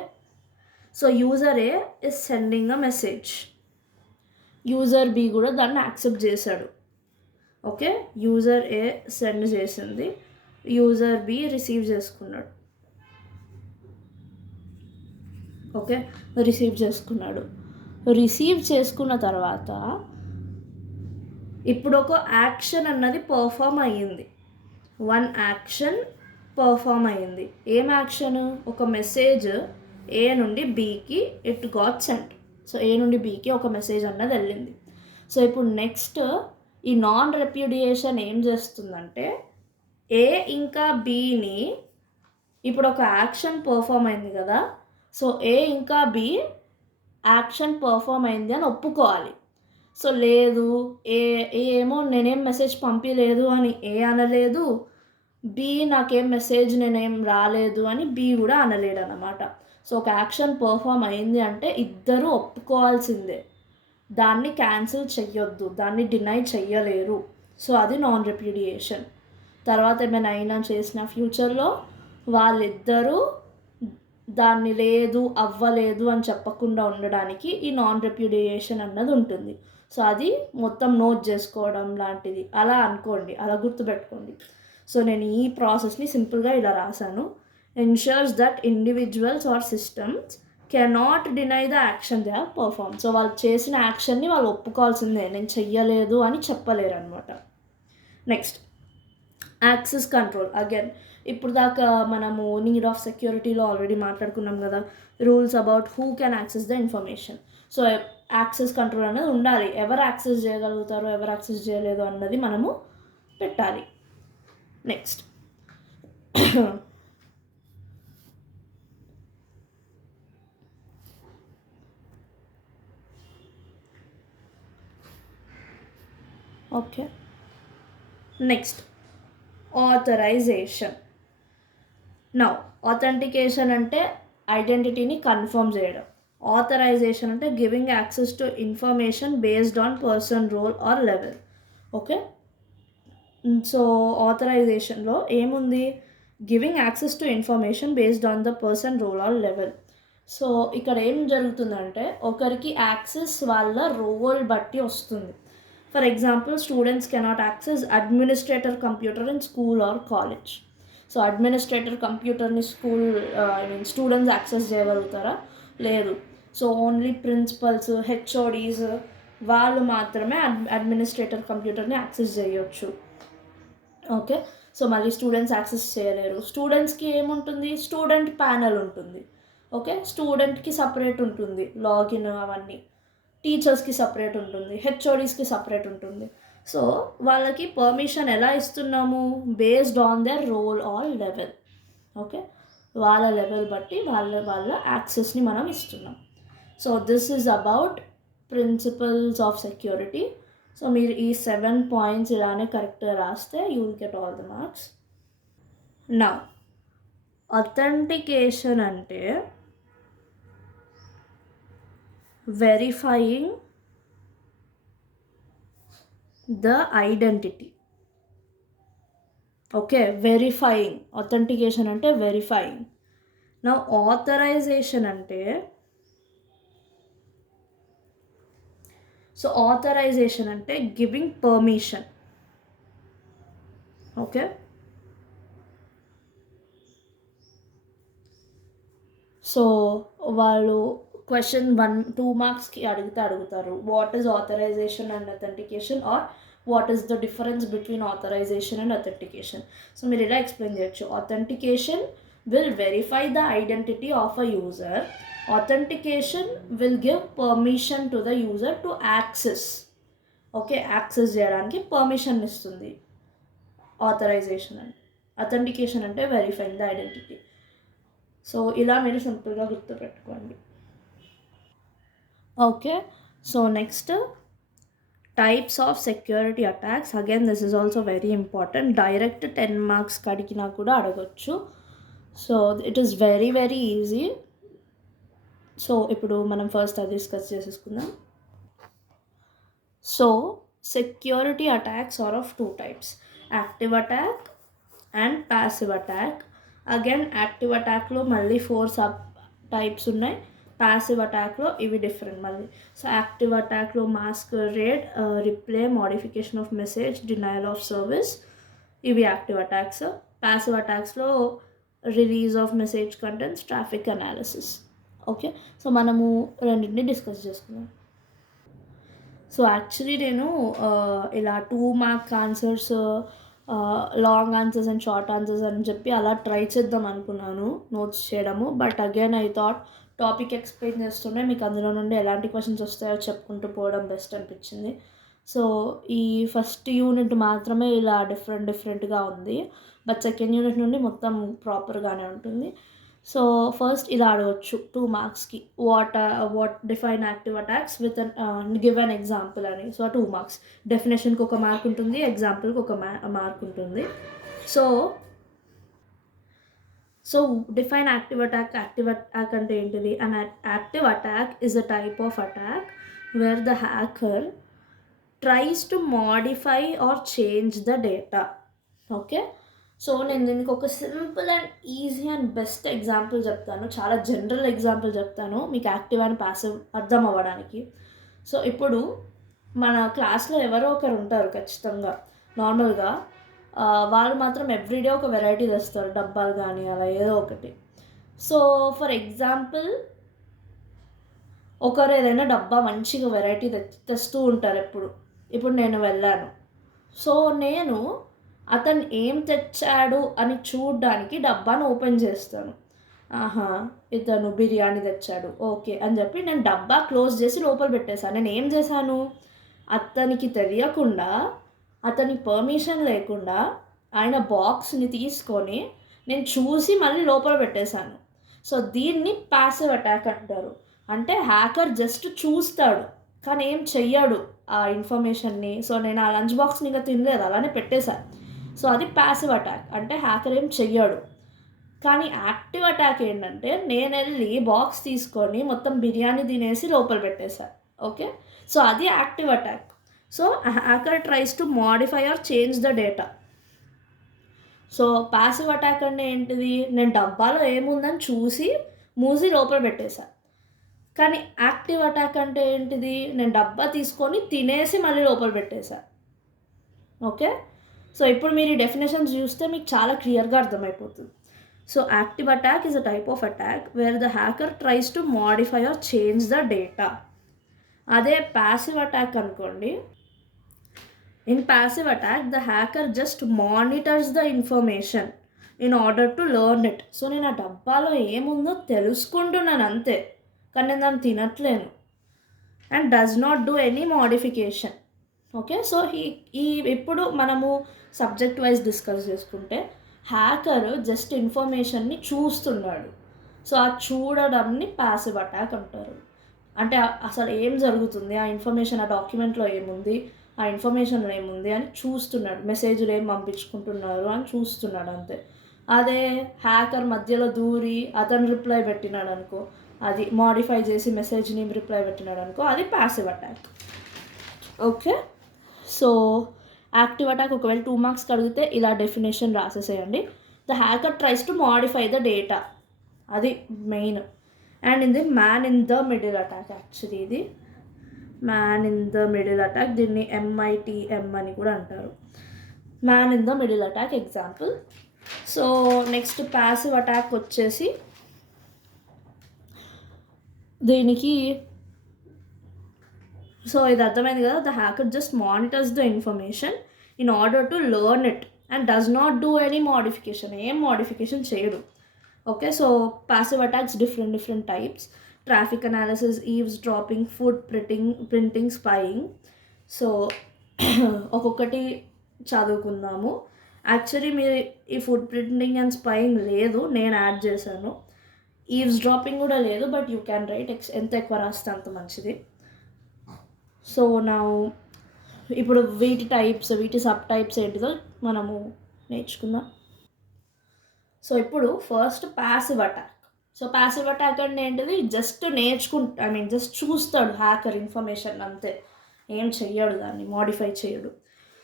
so user A is sending a message, user B కూడా దాన్ని యాక్సెప్ట్ చేశాడు. ఓకే, యూజర్ ఏ సెండ్ చేసింది, యూజర్ బి రిసీవ్ చేసుకున్నాడు. ఓకే, రిసీవ్ చేసుకున్న తర్వాత ఇప్పుడు ఒక యాక్షన్ అన్నది పర్ఫామ్ అయ్యింది, వన్ యాక్షన్ పర్ఫామ్ అయ్యింది. ఏం యాక్షన్? ఒక మెసేజ్ ఏ నుండి బీకి ఇట్ గాట్ సెంట్. సో ఏ నుండి బీకి ఒక మెసేజ్ అన్నది వెళ్ళింది. సో ఇప్పుడు నెక్స్ట్ ఈ నాన్ రెప్యూడియేషన్ ఏం చేస్తుందంటే ఏ ఇంకా బీని, ఇప్పుడు ఒక యాక్షన్ పర్ఫామ్ అయింది కదా, సో ఏ ఇంకా బి యాక్షన్ పర్ఫామ్ అయింది అని ఒప్పుకోవాలి. సో లేదు, ఏమో నేనేం మెసేజ్ పంపించలేదు అని ఏ అనలేదు, బి నాకేం మెసేజ్ నేనేం రాలేదు అని బి కూడా అనలేడు అన్నమాట. సో ఒక యాక్షన్ పర్ఫామ్ అయింది అంటే ఇద్దరు ఒప్పుకోవాల్సిందే, దాన్ని క్యాన్సిల్ చెయ్యొద్దు, దాన్ని డినై చెయ్యలేరు. సో అది నాన్ రెప్యూడియేషన్. తర్వాత ఏమైనా అయినా చేసిన ఫ్యూచర్లో వాళ్ళిద్దరూ దాన్ని లేదు, అవ్వలేదు అని చెప్పకుండా ఉండడానికి ఈ నాన్ రెప్యూడియేషన్ అన్నది ఉంటుంది. సో అది మొత్తం నోట్ చేసుకోవడం లాంటిది, అలా అనుకోండి, అలా గుర్తుపెట్టుకోండి. సో నేను ఈ ప్రాసెస్ని సింపుల్గా ఇలా రాశాను. Ensures that individuals or systems cannot deny the action they have perform. So వాళ్ళు చేసిన యాక్షన్ని వాళ్ళు ఒప్పుకోవాల్సిందే, నేను చెయ్యలేదు అని చెప్పలేరు అనమాట. Next, access control. అగైన్ ఇప్పుడు దాకా మనము నీడ్ ఆఫ్ సెక్యూరిటీలో ఆల్రెడీ మాట్లాడుకున్నాం కదా, rules about who can access the information. So access control అనేది ఉండాలి, ఎవరు యాక్సెస్ చేయగలుగుతారో ఎవరు యాక్సెస్ చేయలేదో అన్నది మనము పెట్టాలి. Next, okay, next authorisation. Now authentication అంటే ఐడెంటిటీని కన్ఫర్మ్ చేయడం, ఆథరైజేషన్ అంటే giving access to information based on person role or level. Okay, so ఆథరైజేషన్లో ఏముంది? Giving access to information based on the person role or level. So ఇక్కడ ఏం జరుగుతుందంటే ఒకరికి యాక్సెస్ వాళ్ళ రోల్ బట్టి వస్తుంది. For example, students cannot access administrator computer in school or college. So administrator కంప్యూటర్ని స్టూడెంట్స్ యాక్సెస్ చేయగలుగుతారా? లేదు. సో ఓన్లీ ప్రిన్సిపల్స్, హెచ్ఓడీస్ వాళ్ళు మాత్రమే అడ్మినిస్ట్రేటర్ కంప్యూటర్ని యాక్సెస్ చేయొచ్చు. ఓకే, సో మళ్ళీ స్టూడెంట్స్ యాక్సెస్ చేయలేరు. స్టూడెంట్స్కి ఏముంటుంది? స్టూడెంట్ ప్యానల్ ఉంటుంది. ఓకే, స్టూడెంట్కి సపరేట్ ఉంటుంది లాగిన్ అవన్నీ, టీచర్స్కి సపరేట్ ఉంటుంది, హెచ్ఓడీస్కి సపరేట్ ఉంటుంది. సో వాళ్ళకి పర్మిషన్ ఎలా ఇస్తున్నాము? Based on their role or level. Okay, వాళ్ళ లెవెల్ బట్టి వాళ్ళ యాక్సెస్ని మనం ఇస్తున్నాం. So this is about principles of security. So మీరు ఈ 7 పాయింట్స్ ఇలానే కరెక్ట్గా రాస్తే you will get all the marks. నా అథెంటికేషన్ అంటే verifying the identity. Okay, verifying. Authentication అంటే వెరిఫైయింగ్. నా ఆథరైజేషన్ అంటే, సో ఆథరైజేషన్ అంటే గివింగ్ పర్మిషన్. ఓకే, సో వాళ్ళు క్వశ్చన్ 1-2 మార్క్స్కి అడుగుతారు what is authorization and authentication, or what is the difference between authorization and authentication. So మీరు ఇలా ఎక్స్ప్లెయిన్ చేయొచ్చు. Authentication will verify the identity of a user. Authentication will give permission to the user to access. Okay, access చేయడానికి permission ఇస్తుంది authorisation అంటే. Authentication అంటే verifying the identity. So ఇలా మీరు సింపుల్గా గుర్తుపెట్టుకోండి. Okay, so next types of security attacks. Again this is also very important. Direct 10 marks అడిగినా కూడా అడగచ్చు. So it is very very easy. So ఇప్పుడు మనం ఫస్ట్ అది డిస్కస్ చేసేసుకుందాం. So security attacks are of 2 types, active attack and passive attack. Again active అటాక్లో మళ్ళీ 4 sub types ఉన్నాయి. ప్యాసివ్ అటాక్లో ఇవి డిఫరెంట్ మళ్ళీ. సో యాక్టివ్ అటాక్లో masquerade, replay, modification of message, denial of service, ఇవి యాక్టివ్ అటాక్స్. ప్యాసివ్ అటాక్స్లో release of message contents, traffic analysis. Okay, so మనము రెండింటిని డిస్కస్ చేసుకుందాం. సో యాక్చువల్లీ నేను ఇలా 2 mark answers, long answers and short answers అని చెప్పి అలా ట్రై చేద్దాం అనుకున్నాను నోట్స్ చేయడము. But again I thought topic explain చేస్తూనే మీకు అందులో నుండి ఎలాంటి క్వశ్చన్స్ వస్తాయో చెప్పుకుంటూ పోవడం బెస్ట్ అనిపించింది. సో ఈ ఫస్ట్ యూనిట్ మాత్రమే ఇలా డిఫరెంట్గా ఉంది. బట్ సెకండ్ యూనిట్ నుండి మొత్తం ప్రాపర్గానే ఉంటుంది. సో ఫస్ట్ ఇలా అడగవచ్చు 2 మార్క్స్కి, what define active attacks with give an example అని. So 2 marks. డెఫినేషన్కి ఒక మార్క్ ఉంటుంది, ఎగ్జాంపుల్కి ఒక మార్క్ ఉంటుంది. So define active attack. Active attack అంటే ఏంటిది? An active attack is a type of attack where the hacker tries to modify or change the data. Okay, so నేను దీనికి ఒక simple and easy and best example చెప్తాను. చాలా general example చెప్తాను మీకు active and passive అర్థం అవ్వడానికి. So ఇప్పుడు మన క్లాస్లో ఎవరో ఒకరు ఉంటారు ఖచ్చితంగా నార్మల్గా. వాళ్ళు మాత్రం ఎవ్రీడే ఒక వెరైటీ తెస్తారు, డబ్బాలు కానీ అలా ఏదో ఒకటి. సో ఫర్ ఎగ్జాంపుల్ ఒకరు ఏదైనా డబ్బా మంచిగా వెరైటీ తెస్తూ ఉంటారు ఎప్పుడు. ఇప్పుడు నేను వెళ్ళాను. సో నేను అతను ఏం తెచ్చాడు అని చూడడానికి డబ్బాను ఓపెన్ చేస్తాను. ఆహా, ఇతను బిర్యానీ తెచ్చాడు, ఓకే అని చెప్పి నేను డబ్బా క్లోజ్ చేసి లోపల పెట్టేశాను. నేను ఏం చేశాను? అతనికి తెలియకుండా, అతని పర్మిషన్ లేకుండా ఆయన బాక్స్ని తీసుకొని నేను చూసి మళ్ళీ లోపల పెట్టేశాను. సో దీన్ని ప్యాసివ్ అటాక్ అంటారు. అంటే హ్యాకర్ జస్ట్ చూస్తాడు కానీ ఏం చెయ్యడు ఆ ఇన్ఫర్మేషన్ని. సో నేను ఆ లంచ్ బాక్స్ని ఇంకా తినలేదు, అలానే పెట్టేశాను. సో అది ప్యాసివ్ అటాక్, అంటే హ్యాకర్ ఏం చెయ్యడు. కానీ యాక్టివ్ అటాక్ ఏంటంటే నేను వెళ్ళి బాక్స్ తీసుకొని మొత్తం బిర్యానీ తినేసి లోపల పెట్టేశాను. ఓకే, సో అది active attack. So hacker tries to modify or change the data. So passive attack అంటే ఏంటిది? నేను డబ్బాలో ఏముందని చూసి మూసి లోపల పెట్టేశాను. కానీ యాక్టివ్ అటాక్ అంటే ఏంటిది? నేను డబ్బా తీసుకొని తినేసి మళ్ళీ లోపల పెట్టేశాను. ఓకే, సో ఇప్పుడు మీరు ఈ డెఫినేషన్స్ చూస్తే మీకు చాలా క్లియర్గా అర్థమైపోతుంది. So active attack is a type of attack where the hacker tries to modify or change the data. అదే ప్యాసివ్ అటాక్ అనుకోండి. In passive attack the hacker just monitors the information in order to learn it. So నేను ఆ డబ్బాలో ఏముందో తెలుసుకుంటున్నాను అంతే, కానీ నేను దాన్ని తినట్లేను. And does not do any modification. Okay. So, ఈ ఇప్పుడు మనము సబ్జెక్ట్ వైజ్ డిస్కస్ చేసుకుంటే, హ్యాకర్ జస్ట్ ఇన్ఫర్మేషన్‌ని చూస్తున్నాడు. సో, ఆ చూడడంని పాసివ్ అటాక్ అంటారు. అంటే అసలు ఏం జరుగుతుంది? ఆ ఇన్ఫర్మేషన్ ఆ డాక్యుమెంట్‌లో ఏముంది? ఆ ఇన్ఫర్మేషన్‌లో ఏముంది అని చూస్తున్నాడు. మెసేజ్‌లు ఏం పంపించుకుంటున్నారు అని చూస్తున్నాడు అంతే. అదే హ్యాకర్ మధ్యలో దూరి అతను రిప్లై పెట్టినాడనుకో, అది మోడిఫై చేసి మెసేజ్‌ని రిప్లై పెట్టినాడనుకో, అది passive attack. Okay. So, active attack ఒకవేళ 2 మార్క్స్‌కి అడిగితే ఇలా డెఫినిషన్ రాసేసేయండి. The hacker tries to modify the data. అది మెయిన్. అండ్ ఇది man in the middle attack actually ఇది. Man in the middle attack, దీన్ని MITM అని కూడా అంటారు. Man in the middle attack example. So, next passive attack వచ్చేసి దీనికి so ఇది అర్థమైంది కదా, the hacker just monitors the information in order to learn it and does not do any modification. ఏం మోడిఫికేషన్ చేయడు. Okay. So passive attacks different types. Traffic analysis, Eve's dropping, food printing, spying. So ఒక్కొక్కటి చదువుకుందాము. Actually మీరు ఈ food printing and spying లేదు, నేను add చేశాను. Eve's dropping కూడా లేదు, బట్ యూ క్యాన్ రైట్. ఎంత ఎక్కువ రాస్తే అంత మంచిది. సో నా ఇప్పుడు వీటి సబ్ టైప్స్ ఏంటిదో మనము నేర్చుకుందాం. సో ఇప్పుడు first passive attack. So passive attack అంటే ఏంటిది? జస్ట్ జస్ట్ చూస్తాడు హ్యాకర్ ఇన్ఫర్మేషన్ అంతే, ఏం చెయ్యడు, దాన్ని మోడిఫై చేయడు.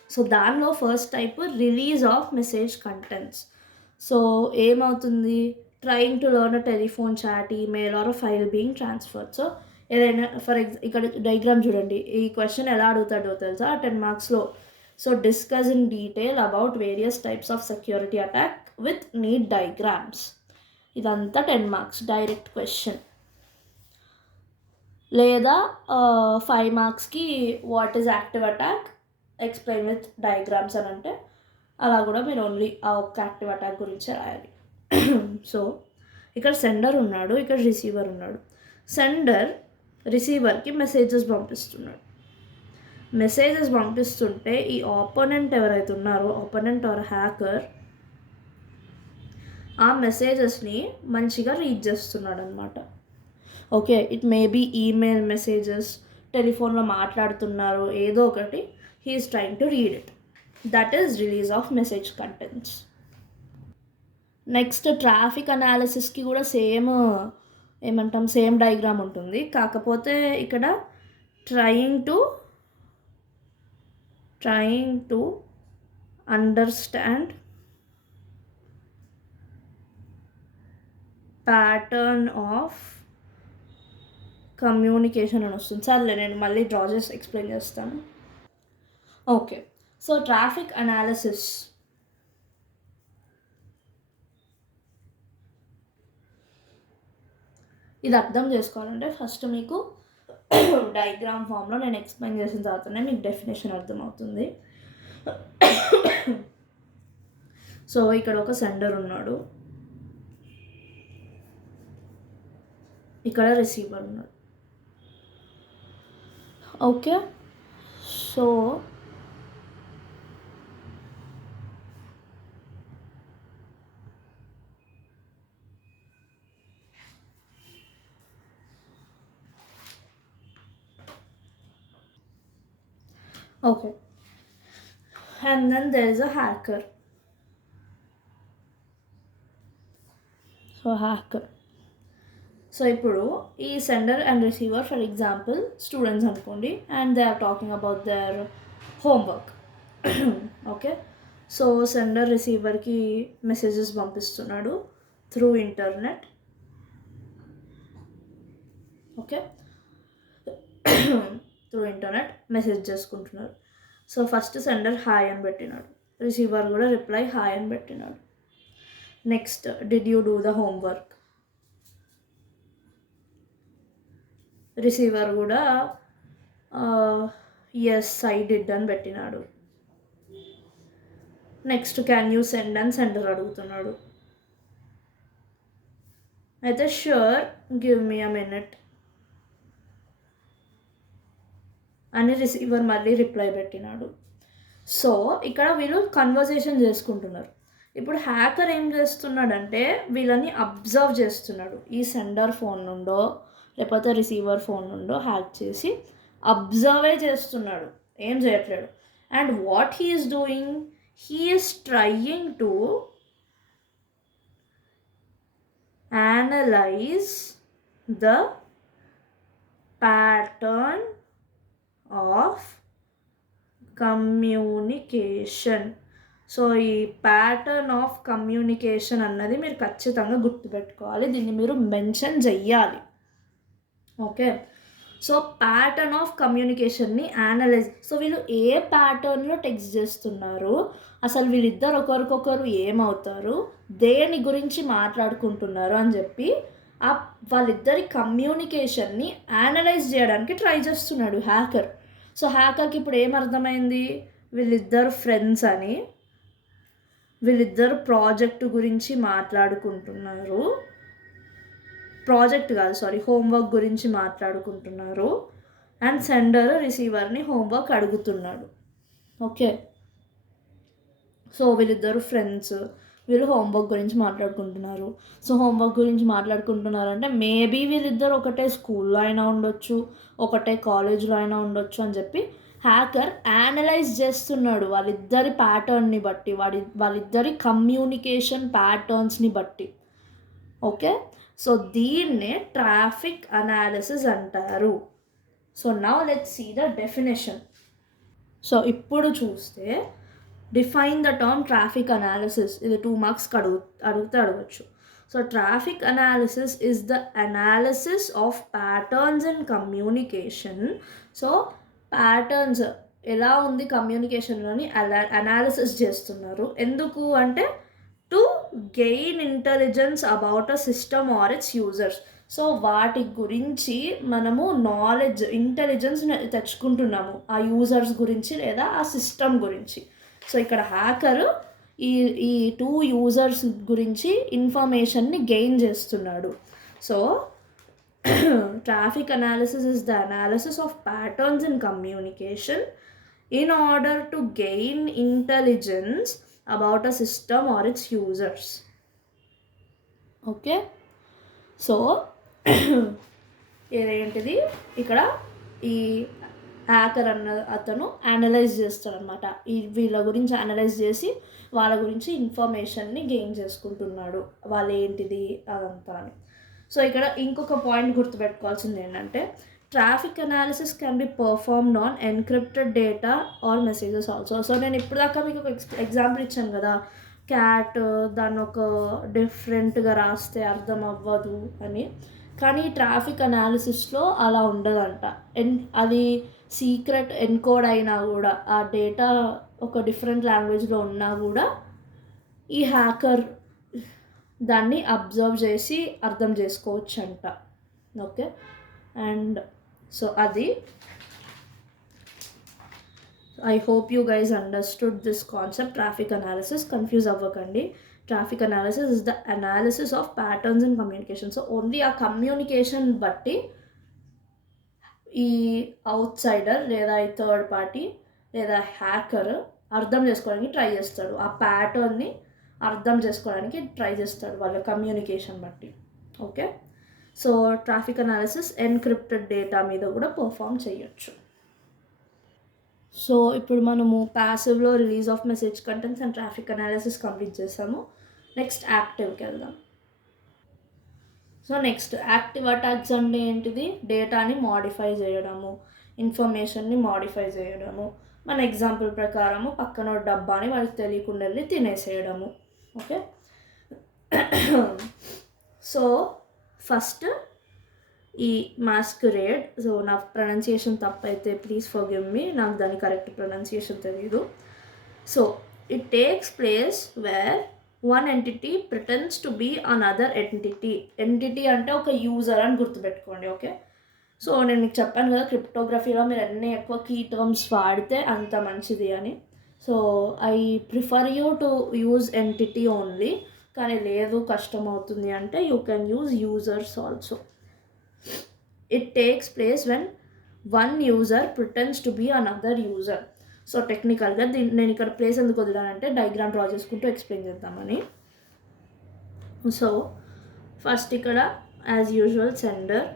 సో దానిలో first type release of message contents. So ఏమవుతుంది? Trying to learn a telephone chat, email or file being transferred. So ఏదైనా ఇక్కడ డయాగ్రామ్ చూడండి. ఈ క్వశ్చన్ ఎలా అడుగుతాడో తెలుసా 10 మార్క్స్లో. So discuss in detail about various types of security attack with neat diagrams. ఇదంతా 10 మార్క్స్ డైరెక్ట్ క్వశ్చన్. లేదా 5 మార్క్స్కి what is active attack, explain with diagrams అని అంటే అలా కూడా మీరు ఓన్లీ ఆ ఒక్క యాక్టివ్ అటాక్ గురించే రాయాలి. సో ఇక్కడ సెండర్ ఉన్నాడు, ఇక్కడ రిసీవర్ ఉన్నాడు. సెండర్ రిసీవర్కి మెసేజెస్ పంపిస్తున్నాడు. మెసేజెస్ పంపిస్తుంటే ఈ ఆపోనెంట్ ఎవరైతే ఉన్నారో, ఆపోనెంట్ ఆర్ హ్యాకర్, ఆ మెసేజెస్ని మంచిగా రీడ్ చేస్తున్నాడు అనమాట. Okay. It may be email messages, టెలిఫోన్లో మాట్లాడుతున్నారు, ఏదో ఒకటి. He is trying to read it. That is release of message contents. Next traffic అనాలిసిస్కి కూడా సేమ్ డయాగ్రామ్ ఉంటుంది. కాకపోతే ఇక్కడ trying to understand pattern of communication అని వస్తుంది. సర్లే, నేను మళ్ళీ డ్రా చేసి ఎక్స్ప్లెయిన్ చేస్తాను. ఓకే. సో ట్రాఫిక్ అనాలిసిస్ ఇది అర్థం చేసుకోవాలంటే ఫస్ట్ మీకు డయాగ్రామ్ ఫామ్లో నేను ఎక్స్ప్లెయిన్ చేసిన తర్వాతనే మీకు డెఫినేషన్ అర్థమవుతుంది. సో ఇక్కడ ఒక సెండర్ ఉన్నాడు, ఇక్కడ రిసీవర్ ఉన్నాడు. Okay. So okay, and then there is a hacker. So hacker. So ఇప్పుడు ఈ sender and receiver for example students అనుకోండి, and they are talking about their homework. Okay. So sender రిసీవర్కి messages పంపిస్తున్నాడు through internet. Okay. Through internet message చేసుకుంటున్నారు. So first sender hi అని పెట్టినాడు, receiver కూడా reply hi అని పెట్టినాడు. Next, did you do the homework? Receiver కూడా yes I did అని పెట్టినాడు. నెక్స్ట్, క్యాన్ యూ సెండ్ అని సెండర్ అడుగుతున్నాడు. అయితే sure, give me a minute. అని రిసీవర్ మళ్ళీ రిప్లై పెట్టినాడు. సో ఇక్కడ వీళ్ళు కన్వర్జేషన్ చేసుకుంటున్నారు. ఇప్పుడు హ్యాకర్ ఏం చేస్తున్నాడంటే వీళ్ళని అబ్జర్వ్ చేస్తున్నాడు. ఈ సెండర్ ఫోన్ నుండో లేకపోతే రిసీవర్ ఫోన్ నుండో హ్యాక్ చేసి అబ్జర్వే చేస్తున్నాడు, ఏం చేయట్లేడు. And what he is doing, he is trying to analyse the pattern of communication. So ఈ ప్యాటర్న్ ఆఫ్ కమ్యూనికేషన్ అన్నది మీరు ఖచ్చితంగా గుర్తుపెట్టుకోవాలి, దీన్ని మీరు మెన్షన్ చెయ్యాలి. ఓకే, సో ప్యాటర్న్ ఆఫ్ కమ్యూనికేషన్ని యానలైజ్. సో వీళ్ళు ఏ ప్యాటర్న్లో టెక్స్ట్ చేస్తున్నారు, అసలు వీళ్ళిద్దరు ఒకరికొకరు ఏమవుతారు, దేని గురించి మాట్లాడుకుంటున్నారు అని చెప్పి ఆ వాళ్ళిద్దరి కమ్యూనికేషన్ని యానలైజ్ చేయడానికి ట్రై చేస్తున్నాడు హ్యాకర్. సో హ్యాకర్కి ఇప్పుడు ఏమర్థమైంది, వీళ్ళిద్దరు ఫ్రెండ్స్ అని, వీళ్ళిద్దరు ప్రాజెక్టు గురించి మాట్లాడుకుంటున్నారు, ప్రాజెక్ట్ కాదు సారీ హోంవర్క్ గురించి మాట్లాడుకుంటున్నారు. అండ్ సెండర్ రిసీవర్ని హోంవర్క్ అడుగుతున్నాడు. ఓకే, సో వీళ్ళిద్దరు ఫ్రెండ్స్, వీళ్ళు హోంవర్క్ గురించి మాట్లాడుకుంటున్నారు. సో హోంవర్క్ గురించి మాట్లాడుకుంటున్నారు అంటే మేబీ వీళ్ళిద్దరు ఒకటే స్కూల్లో అయినా ఉండొచ్చు, ఒకటే కాలేజ్లో అయినా ఉండొచ్చు అని చెప్పి హ్యాకర్ యానలైజ్ చేస్తున్నాడు వాళ్ళిద్దరి ప్యాటర్న్ని బట్టి, వాళ్ళిద్దరి కమ్యూనికేషన్ ప్యాటర్న్స్ని బట్టి. ఓకే, సో దీన్నే ట్రాఫిక్ అనాలిసిస్ అంటారు. So now let's see the definition. So ఇప్పుడు చూస్తే define the term traffic analysis, ఇది 2 మార్క్స్కి అడగవచ్చు. So traffic analysis is the analysis of patterns in communication. So patterns ఎలా ఉంది కమ్యూనికేషన్లోని అనాలిసిస్ చేస్తున్నారు. ఎందుకు అంటే to gain intelligence about a system or its users. So వాటి గురించి మనము నాలెడ్జ్, ఇంటెలిజెన్స్ తెచ్చుకుంటున్నాము ఆ యూజర్స్ గురించి లేదా ఆ సిస్టమ్ గురించి. సో ఇక్కడ హ్యాకర్ ఈ ఈ 2 యూజర్స్ గురించి ఇన్ఫర్మేషన్ని గెయిన్ చేస్తున్నాడు. So traffic analysis is the analysis of patterns in communication in order to gain intelligence about a system or its users. Okay, so ఏంటిది ఇక్కడ ఈ హ్యాకర్ అన్న అతను అనలైజ్ చేస్తాడనమాట. ఈ వీళ్ళ గురించి అనలైజ్ చేసి వాళ్ళ గురించి ఇన్ఫర్మేషన్ని గెయిన్ చేసుకుంటున్నాడు, వాళ్ళు ఏంటిది అదంతా అని. సో ఇక్కడ ఇంకొక పాయింట్ గుర్తుపెట్టుకోవాల్సింది ఏంటంటే traffic analysis can be performed on encrypted data or messages also. So నేను ఇప్పుడు దాకా మీకు ఒక ఎగ్జాంపుల్ ఇచ్చాను కదా, క్యాట్ దాన్ని ఒక డిఫరెంట్గా రాస్తే అర్థం అవ్వదు అని. కానీ ట్రాఫిక్ అనాలిసిస్లో అలా ఉండదంట. అది సీక్రెట్ ఎన్కోడ్ అయినా కూడా, ఆ డేటా ఒక డిఫరెంట్ లాంగ్వేజ్లో ఉన్నా కూడా ఈ హ్యాకర్ దాన్ని అబ్జర్వ్ చేసి అర్థం చేసుకోవచ్చు అంట. ఓకే, అండ్ సో అది I hope you guys understood this concept traffic analysis. Confuse అవ్వకండి. Traffic analysis is the analysis of patterns in communication. So only ఆ కమ్యూనికేషన్ బట్టి ఈ అవుట్ సైడర్ లేదా ఈ థర్డ్ పార్టీ లేదా హ్యాకర్ అర్థం చేసుకోవడానికి ట్రై చేస్తాడు, ఆ ప్యాటర్న్ని అర్థం చేసుకోవడానికి ట్రై చేస్తాడు వాళ్ళ కమ్యూనికేషన్ బట్టి. Okay, so traffic analysis encrypted data మీద కూడా పర్ఫామ్ చేయొచ్చు. సో ఇప్పుడు మనము ప్యాసివ్లో release of message contents and traffic analysis complete చేసాము. నెక్స్ట్ యాక్టివ్కి వెళ్దాం. సో నెక్స్ట్ యాక్టివ్ అటాక్స్ అంటే ఏంటిది, డేటాని మాడిఫై చేయడము, ఇన్ఫర్మేషన్ని మాడిఫై చేయడము. మన ఎగ్జాంపుల్ ప్రకారము పక్కన డబ్బాని వాళ్ళకి తెలియకుండా వెళ్ళి తినేసేయడము. ఓకే, సో ఫస్ట్ ఈ మాస్కరేడ్. సో నా ప్రొనౌన్సియేషన్ తప్పైతే ప్లీజ్ ఫర్గివ్ మీ, నాకు దాని కరెక్ట్ ప్రొనౌన్సియేషన్ తెలియదు. So it takes place where one entity pretends to be another entity. Entity అంటే ఒక యూజర్ అని గుర్తుపెట్టుకోండి. ఓకే, సో నేను మీకు చెప్పాను కదా క్రిప్టోగ్రఫీలో మీరు ఎన్ని ఎక్కువ కీ టర్మ్స్ వాడితే అంత మంచిది అని. So I prefer you to use entity only. కానీ లేదు కష్టం అవుతుంది అంటే you can use users also. It takes place when one user pretends to be another user. So టెక్నికల్గా నేను ఇక్కడ ప్లేస్ ఎందుకు వదిలానంటే డయాగ్రామ్ డ్రా చేసుకుంటూ ఎక్స్ప్లెయిన్ చేద్దామని. సో ఫస్ట్ ఇక్కడ as usual sender,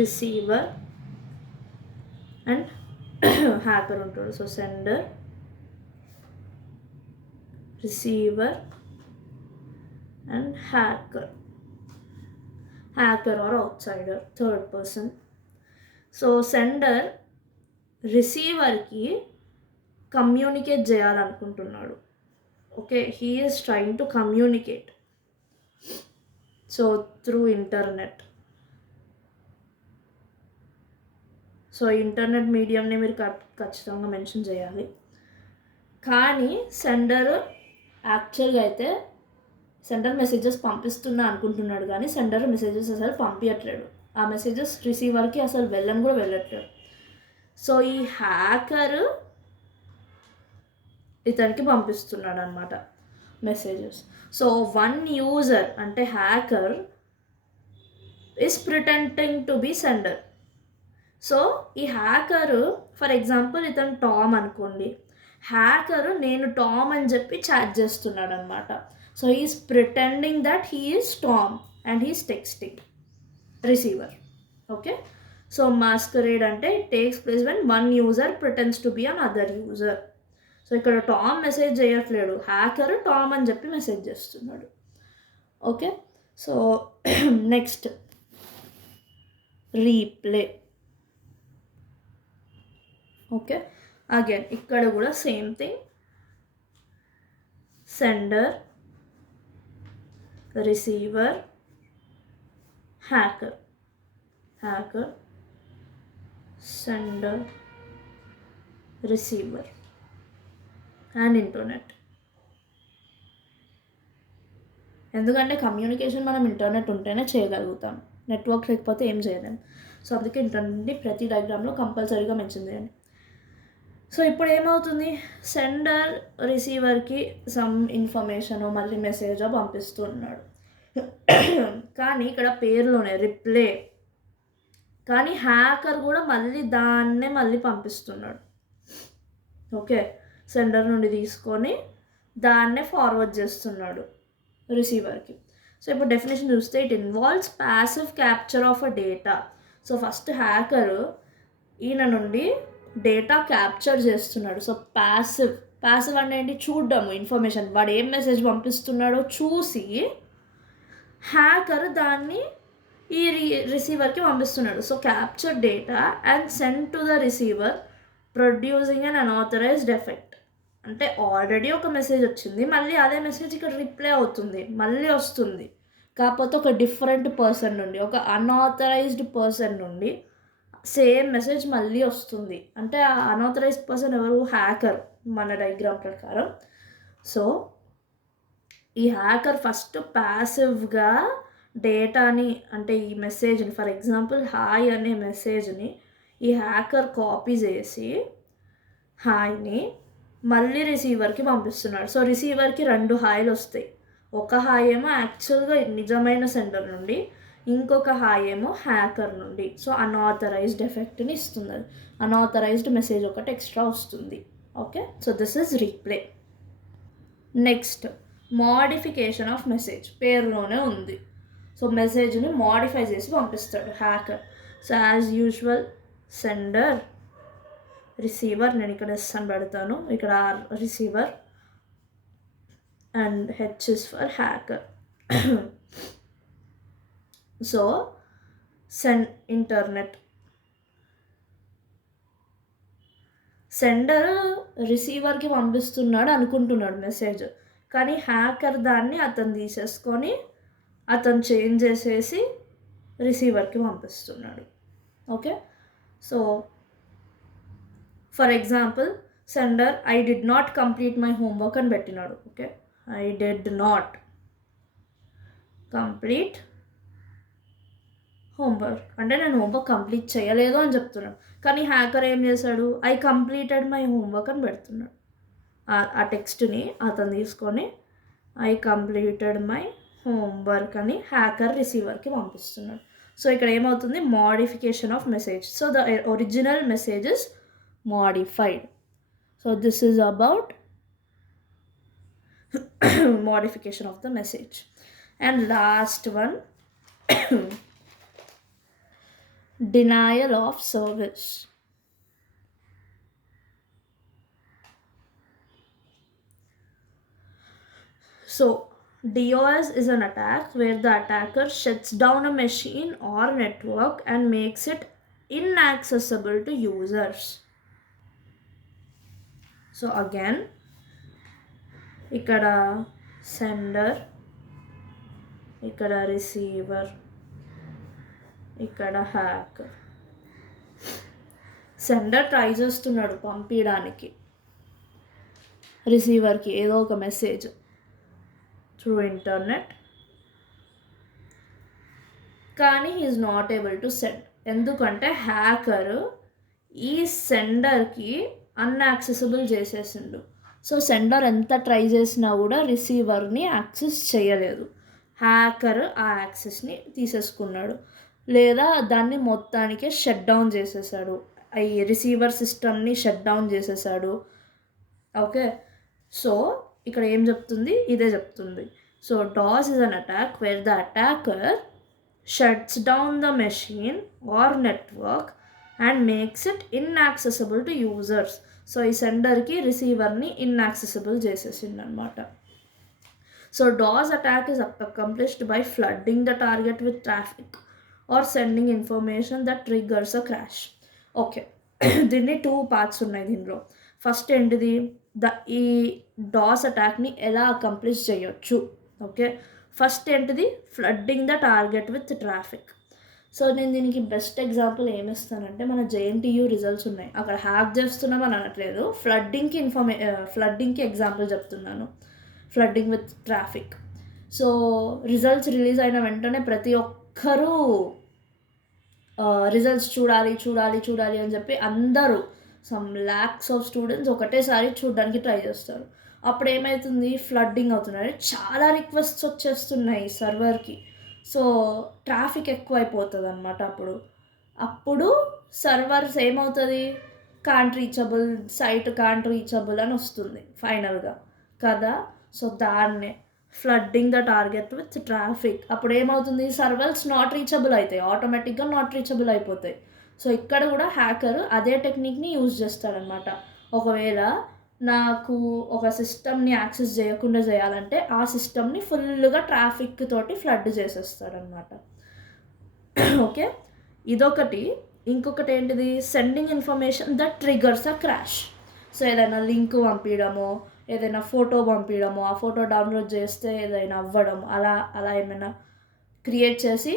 receiver and hacker ఉంటాడు. So sender, receiver and hacker or outsider, third person. So sender రిసీవర్కి కమ్యూనికేట్ చేయాలనుకుంటున్నాడు. Okay, he is trying to communicate so through internet. So internet మీడియంని మీరు ఖచ్చితంగా mention చేయాలి. కానీ sender యాక్చువల్గా అయితే సెండర్ మెసేజెస్ పంపిస్తున్నా అనుకుంటున్నాడు, కానీ సెండర్ మెసేజెస్ అసలు పంపించట్లేడు. ఆ మెసేజెస్ రిసీవర్కి అసలు వెళ్ళట్లేదు. సో ఈ హ్యాకర్ ఇతనికి పంపిస్తున్నాడు అనమాట మెసేజెస్. సో వన్ యూజర్ అంటే hacker is pretending to be sender. So ఈ హ్యాకర్ ఫర్ ఎగ్జాంపుల్ ఇతను టామ్ అనుకోండి, హ్యాకర్ నేను టామ్ అని చెప్పి చాట్ చేస్తున్నాడు అనమాట. So he is pretending that he is Tom and he is texting receiver. Okay, so masquerade అంటే it takes place when one user pretends to be another user. So ఇక్కడ Tom message చేయట్లేడు, hacker Tom అని చెప్పి message చేస్తున్నాడు. Okay, so next replay. Okay, again ఇక్కడ కూడా same thing, sender, receiver, hacker, sender, receiver and internet. ఎందుకంటే communication మనం internet ఉంటేనే చేయగలుగుతాం, నెట్వర్క్ లేకపోతే ఏం చేయలేం. సో అందుకే ఇంటర్నెట్ని ప్రతి డయాగ్రామ్లో కంపల్సరీగా మెన్షన్ చేయండి. సో ఇప్పుడు ఏమవుతుంది, సెండర్ రిసీవర్కి సమ్ ఇన్ఫర్మేషన్ మళ్ళీ మెసేజ్ పంపిస్తున్నాడు, కానీ ఇక్కడ పేరులోనే రిప్లే, కానీ హ్యాకర్ కూడా మళ్ళీ పంపిస్తున్నాడు. ఓకే, సెండర్ నుండి తీసుకొని దాన్నే ఫార్వర్డ్ చేస్తున్నాడు రిసీవర్కి. సో ఇప్పుడు డెఫినేషన్ చూస్తే it involves passive capture of a data. So first hacker ఈయన నుండి డేటా క్యాప్చర్ చేస్తున్నాడు. సో ప్యాసివ్ అంటే ఏంటి, చూడడము ఇన్ఫర్మేషన్, వాడు ఏం మెసేజ్ పంపిస్తున్నాడో చూసి హ్యాకర్ దాన్ని ఈ రిసీవర్కి పంపిస్తున్నాడు. So capture data and send to the receiver producing an unauthorised effect. అంటే ఆల్రెడీ ఒక మెసేజ్ వచ్చింది, మళ్ళీ అదే మెసేజ్ ఇక్కడ రిప్లై అవుతుంది, మళ్ళీ వస్తుంది, కాకపోతే ఒక డిఫరెంట్ పర్సన్ నుండి, ఒక అన్ఆథరైజ్డ్ పర్సన్ నుండి సేమ్ మెసేజ్ మళ్ళీ వస్తుంది. అంటే ఆ అన్ఆథరైజ్డ్ పర్సన్ ఎవరు, హ్యాకర్ మన డయాగ్రామ్ ప్రకారం. సో ఈ హ్యాకర్ ఫస్ట్ ప్యాసివ్గా డేటాని, అంటే ఈ మెసేజ్ని, ఫర్ ఎగ్జాంపుల్ హాయ్ అనే మెసేజ్ని ఈ హ్యాకర్ కాపీ చేసి హాయ్ని మళ్ళీ రిసీవర్కి పంపిస్తున్నాడు. సో రిసీవర్కి 2 హాయ్లు వస్తాయి, ఒక హాయ్ ఏమో యాక్చువల్గా నిజమైన సెండర్ నుండి, ఇంకొక హాయ్ ఏమో హ్యాకర్ నుండి. సో అన్ఆథరైజ్డ్ ఎఫెక్ట్ని ఇస్తుంది, అన్ఆథరైజ్డ్ మెసేజ్ ఒకటి ఎక్స్ట్రా వస్తుంది. Okay, so this is replay. Next modification of message, పేరులోనే ఉంది. సో మెసేజ్ని మోడిఫై చేసి పంపిస్తాడు hacker. So as usual sender, receiver, నేను ఇక్కడ ఎస్ అని పెడతాను, ఇక్కడ receiver and H is for hacker. So internet, sender రిసీవర్కి పంపిస్తున్నాడు అనుకుంటున్నాడు మెసేజ్, కానీ హ్యాకర్ దాన్ని అతను తీసేసుకొని అతను చేంజ్ చేసేసి రిసీవర్కి పంపిస్తున్నాడు. Okay, so for example sender I did not complete my homework అని పెట్టినాడు. Okay, I did not complete homework అంటే నేను హోంవర్క్ కంప్లీట్ చేయలేదు అని చెప్తున్నాడు, కానీ హ్యాకర్ ఏం చేశాడు, ఐ కంప్లీటెడ్ మై హోంవర్క్ అని పెడుతున్నాడు. ఆ టెక్స్ట్ని అతను తీసుకొని ఐ కంప్లీటెడ్ మై హోంవర్క్ అని హ్యాకర్ రిసీవర్కి పంపిస్తున్నాడు. సో ఇక్కడ ఏమవుతుంది, modification of message. So the original message is modified. So this is about modification of the message. And last one, denial of service. So DOS is an attack where the attacker shuts down a machine or network and makes it inaccessible to users. So again, ఇక్కడ sender, ఇక్కడ receiver, ఇక్కడ hacker. Sender try చేస్తున్నాడు పంపించడానికి రిసీవర్కి ఏదో ఒక message through internet, కానీ is not able to send. ఎందుకంటే hacker ఈ సెండర్కి అన్యాక్సెసిబుల్ చేసేసిండు. సో సెండర్ ఎంత ట్రై చేసినా కూడా రిసీవర్ని యాక్సెస్ చేయలేదు. హ్యాకర్ ఆ యాక్సెస్ని తీసేసుకున్నాడు, లేదా దాన్ని మొత్తానికే షట్ డౌన్ చేసేసాడు. ఈ రిసీవర్ సిస్టమ్ని షట్ డౌన్ చేసేసాడు. ఓకే, సో ఇక్కడ ఏం చెప్తుంది, ఇదే చెప్తుంది. So DOS is an attack where the attacker shuts down the machine or network and makes it inaccessible to users. So ఈ సెండర్కి రిసీవర్ని ఇన్యాక్సెసిబుల్ చేసేసింది అనమాట. So DOS attack is accomplished by flooding the target with traffic or sending information that triggers a crash. Okay, దీన్ని 2 parts ఉన్నాయి దీనిలో. First ఏంటిది, ఈ DOS అటాక్ని ఎలా accomplish చేయొచ్చు. ఓకే, ఫస్ట్ ఏంటిది, flooding the target with traffic. So నేను దీనికి బెస్ట్ ఎగ్జాంపుల్ ఏమిస్తానంటే, మన JNTU రిజల్ట్స్ ఉన్నాయి, అక్కడ హ్యాక్ చేస్తున్నామని అనట్లేదు, ఫ్లడ్డింగ్కి ఎగ్జాంపుల్ చెప్తున్నాను. Flooding with traffic. So results release అయిన వెంటనే ప్రతి ఒక్కరూ రిజల్ట్స్ చూడాలి చూడాలి చూడాలి అని చెప్పి అందరూ సమ్ ల్యాక్స్ ఆఫ్ స్టూడెంట్స్ ఒకటేసారి చూడడానికి ట్రై చేస్తారు. అప్పుడు ఏమవుతుంది, ఫ్లడ్డింగ్ అవుతున్నాయి, చాలా రిక్వెస్ట్స్ వచ్చేస్తున్నాయి సర్వర్కి. సో ట్రాఫిక్ ఎక్కువైపోతుంది అనమాట. అప్పుడు సర్వర్స్ ఏమవుతుంది, can't reachable, site can't reachable అని వస్తుంది ఫైనల్గా కదా. సో దాన్నే flooding the target with traffic. అప్పుడు ఏమవుతుంది, సర్వర్స్ నాట్ రీచబుల్ అవుతాయి, ఆటోమేటిక్గా నాట్ రీచబుల్ అయిపోతాయి. సో ఇక్కడ కూడా హ్యాకర్ అదే టెక్నిక్ని యూజ్ చేస్తాడనమాట. ఒకవేళ నాకు ఒక సిస్టమ్ని యాక్సెస్ చేయకుండా చేయాలంటే ఆ సిస్టమ్ని ఫుల్గా ట్రాఫిక్ తోటి ఫ్లడ్ చేసేస్తాడనమాట. ఓకే, ఇదొకటి. ఇంకొకటి ఏంటిది, sending information that triggers a crash. So ఏదైనా లింక్ పంపించడమో, ఏదైనా ఫోటో పంపించడమో, ఆ ఫోటో డౌన్లోడ్ చేస్తే ఏదైనా అవ్వడం, అలా ఏమైనా క్రియేట్ చేసి,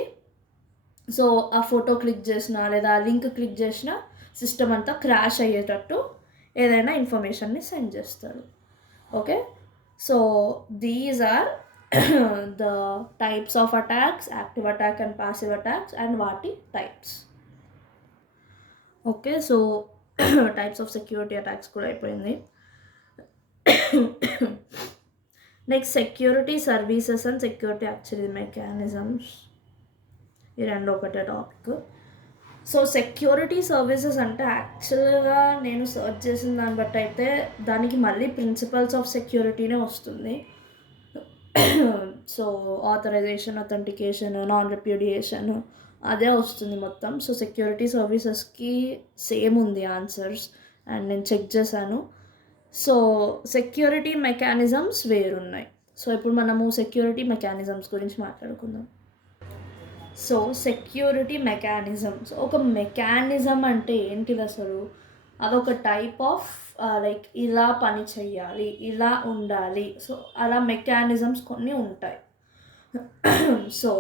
సో ఆ ఫోటో క్లిక్ చేసినా లేదా ఆ లింక్ క్లిక్ చేసినా సిస్టమ్ అంతా క్రాష్ అయ్యేటట్టు ఏదైనా ఇన్ఫర్మేషన్ని సెండ్ చేస్తాడు. Okay, so these are the types of attacks, active attack and passive attacks and వాటి types. Okay, so types of security attacks కూడా అయిపోయింది. Next security services and security actually mechanisms, ఈ రెండు ఒకటే టాపిక్. సో సెక్యూరిటీ సర్వీసెస్ అంటే యాక్చువల్గా నేను search చేసిన దాన్ని బట్టి అయితే దానికి మళ్ళీ ప్రిన్సిపల్స్ ఆఫ్ సెక్యూరిటీనే వస్తుంది. So authorisation, authentication, non repudiation అదే వస్తుంది మొత్తం. సో సెక్యూరిటీ సర్వీసెస్కి సేమ్ ఉంది ఆన్సర్స్ అండ్ నేను చెక్ చేశాను. సో సెక్యూరిటీ మెకానిజమ్స్ వేరున్నాయి. సో ఇప్పుడు మనము సెక్యూరిటీ మెకానిజమ్స్ గురించి మాట్లాడుకుందాం. సో సెక్యూరిటీ మెకానిజమ్స్, ఒక మెకానిజం అంటే ఏంటిది అసలు, అదొక టైప్ ఆఫ్ లైక్ ఇలా పని చెయ్యాలి, ఇలా ఉండాలి. సో అలా మెకానిజమ్స్ కొన్ని ఉంటాయి. So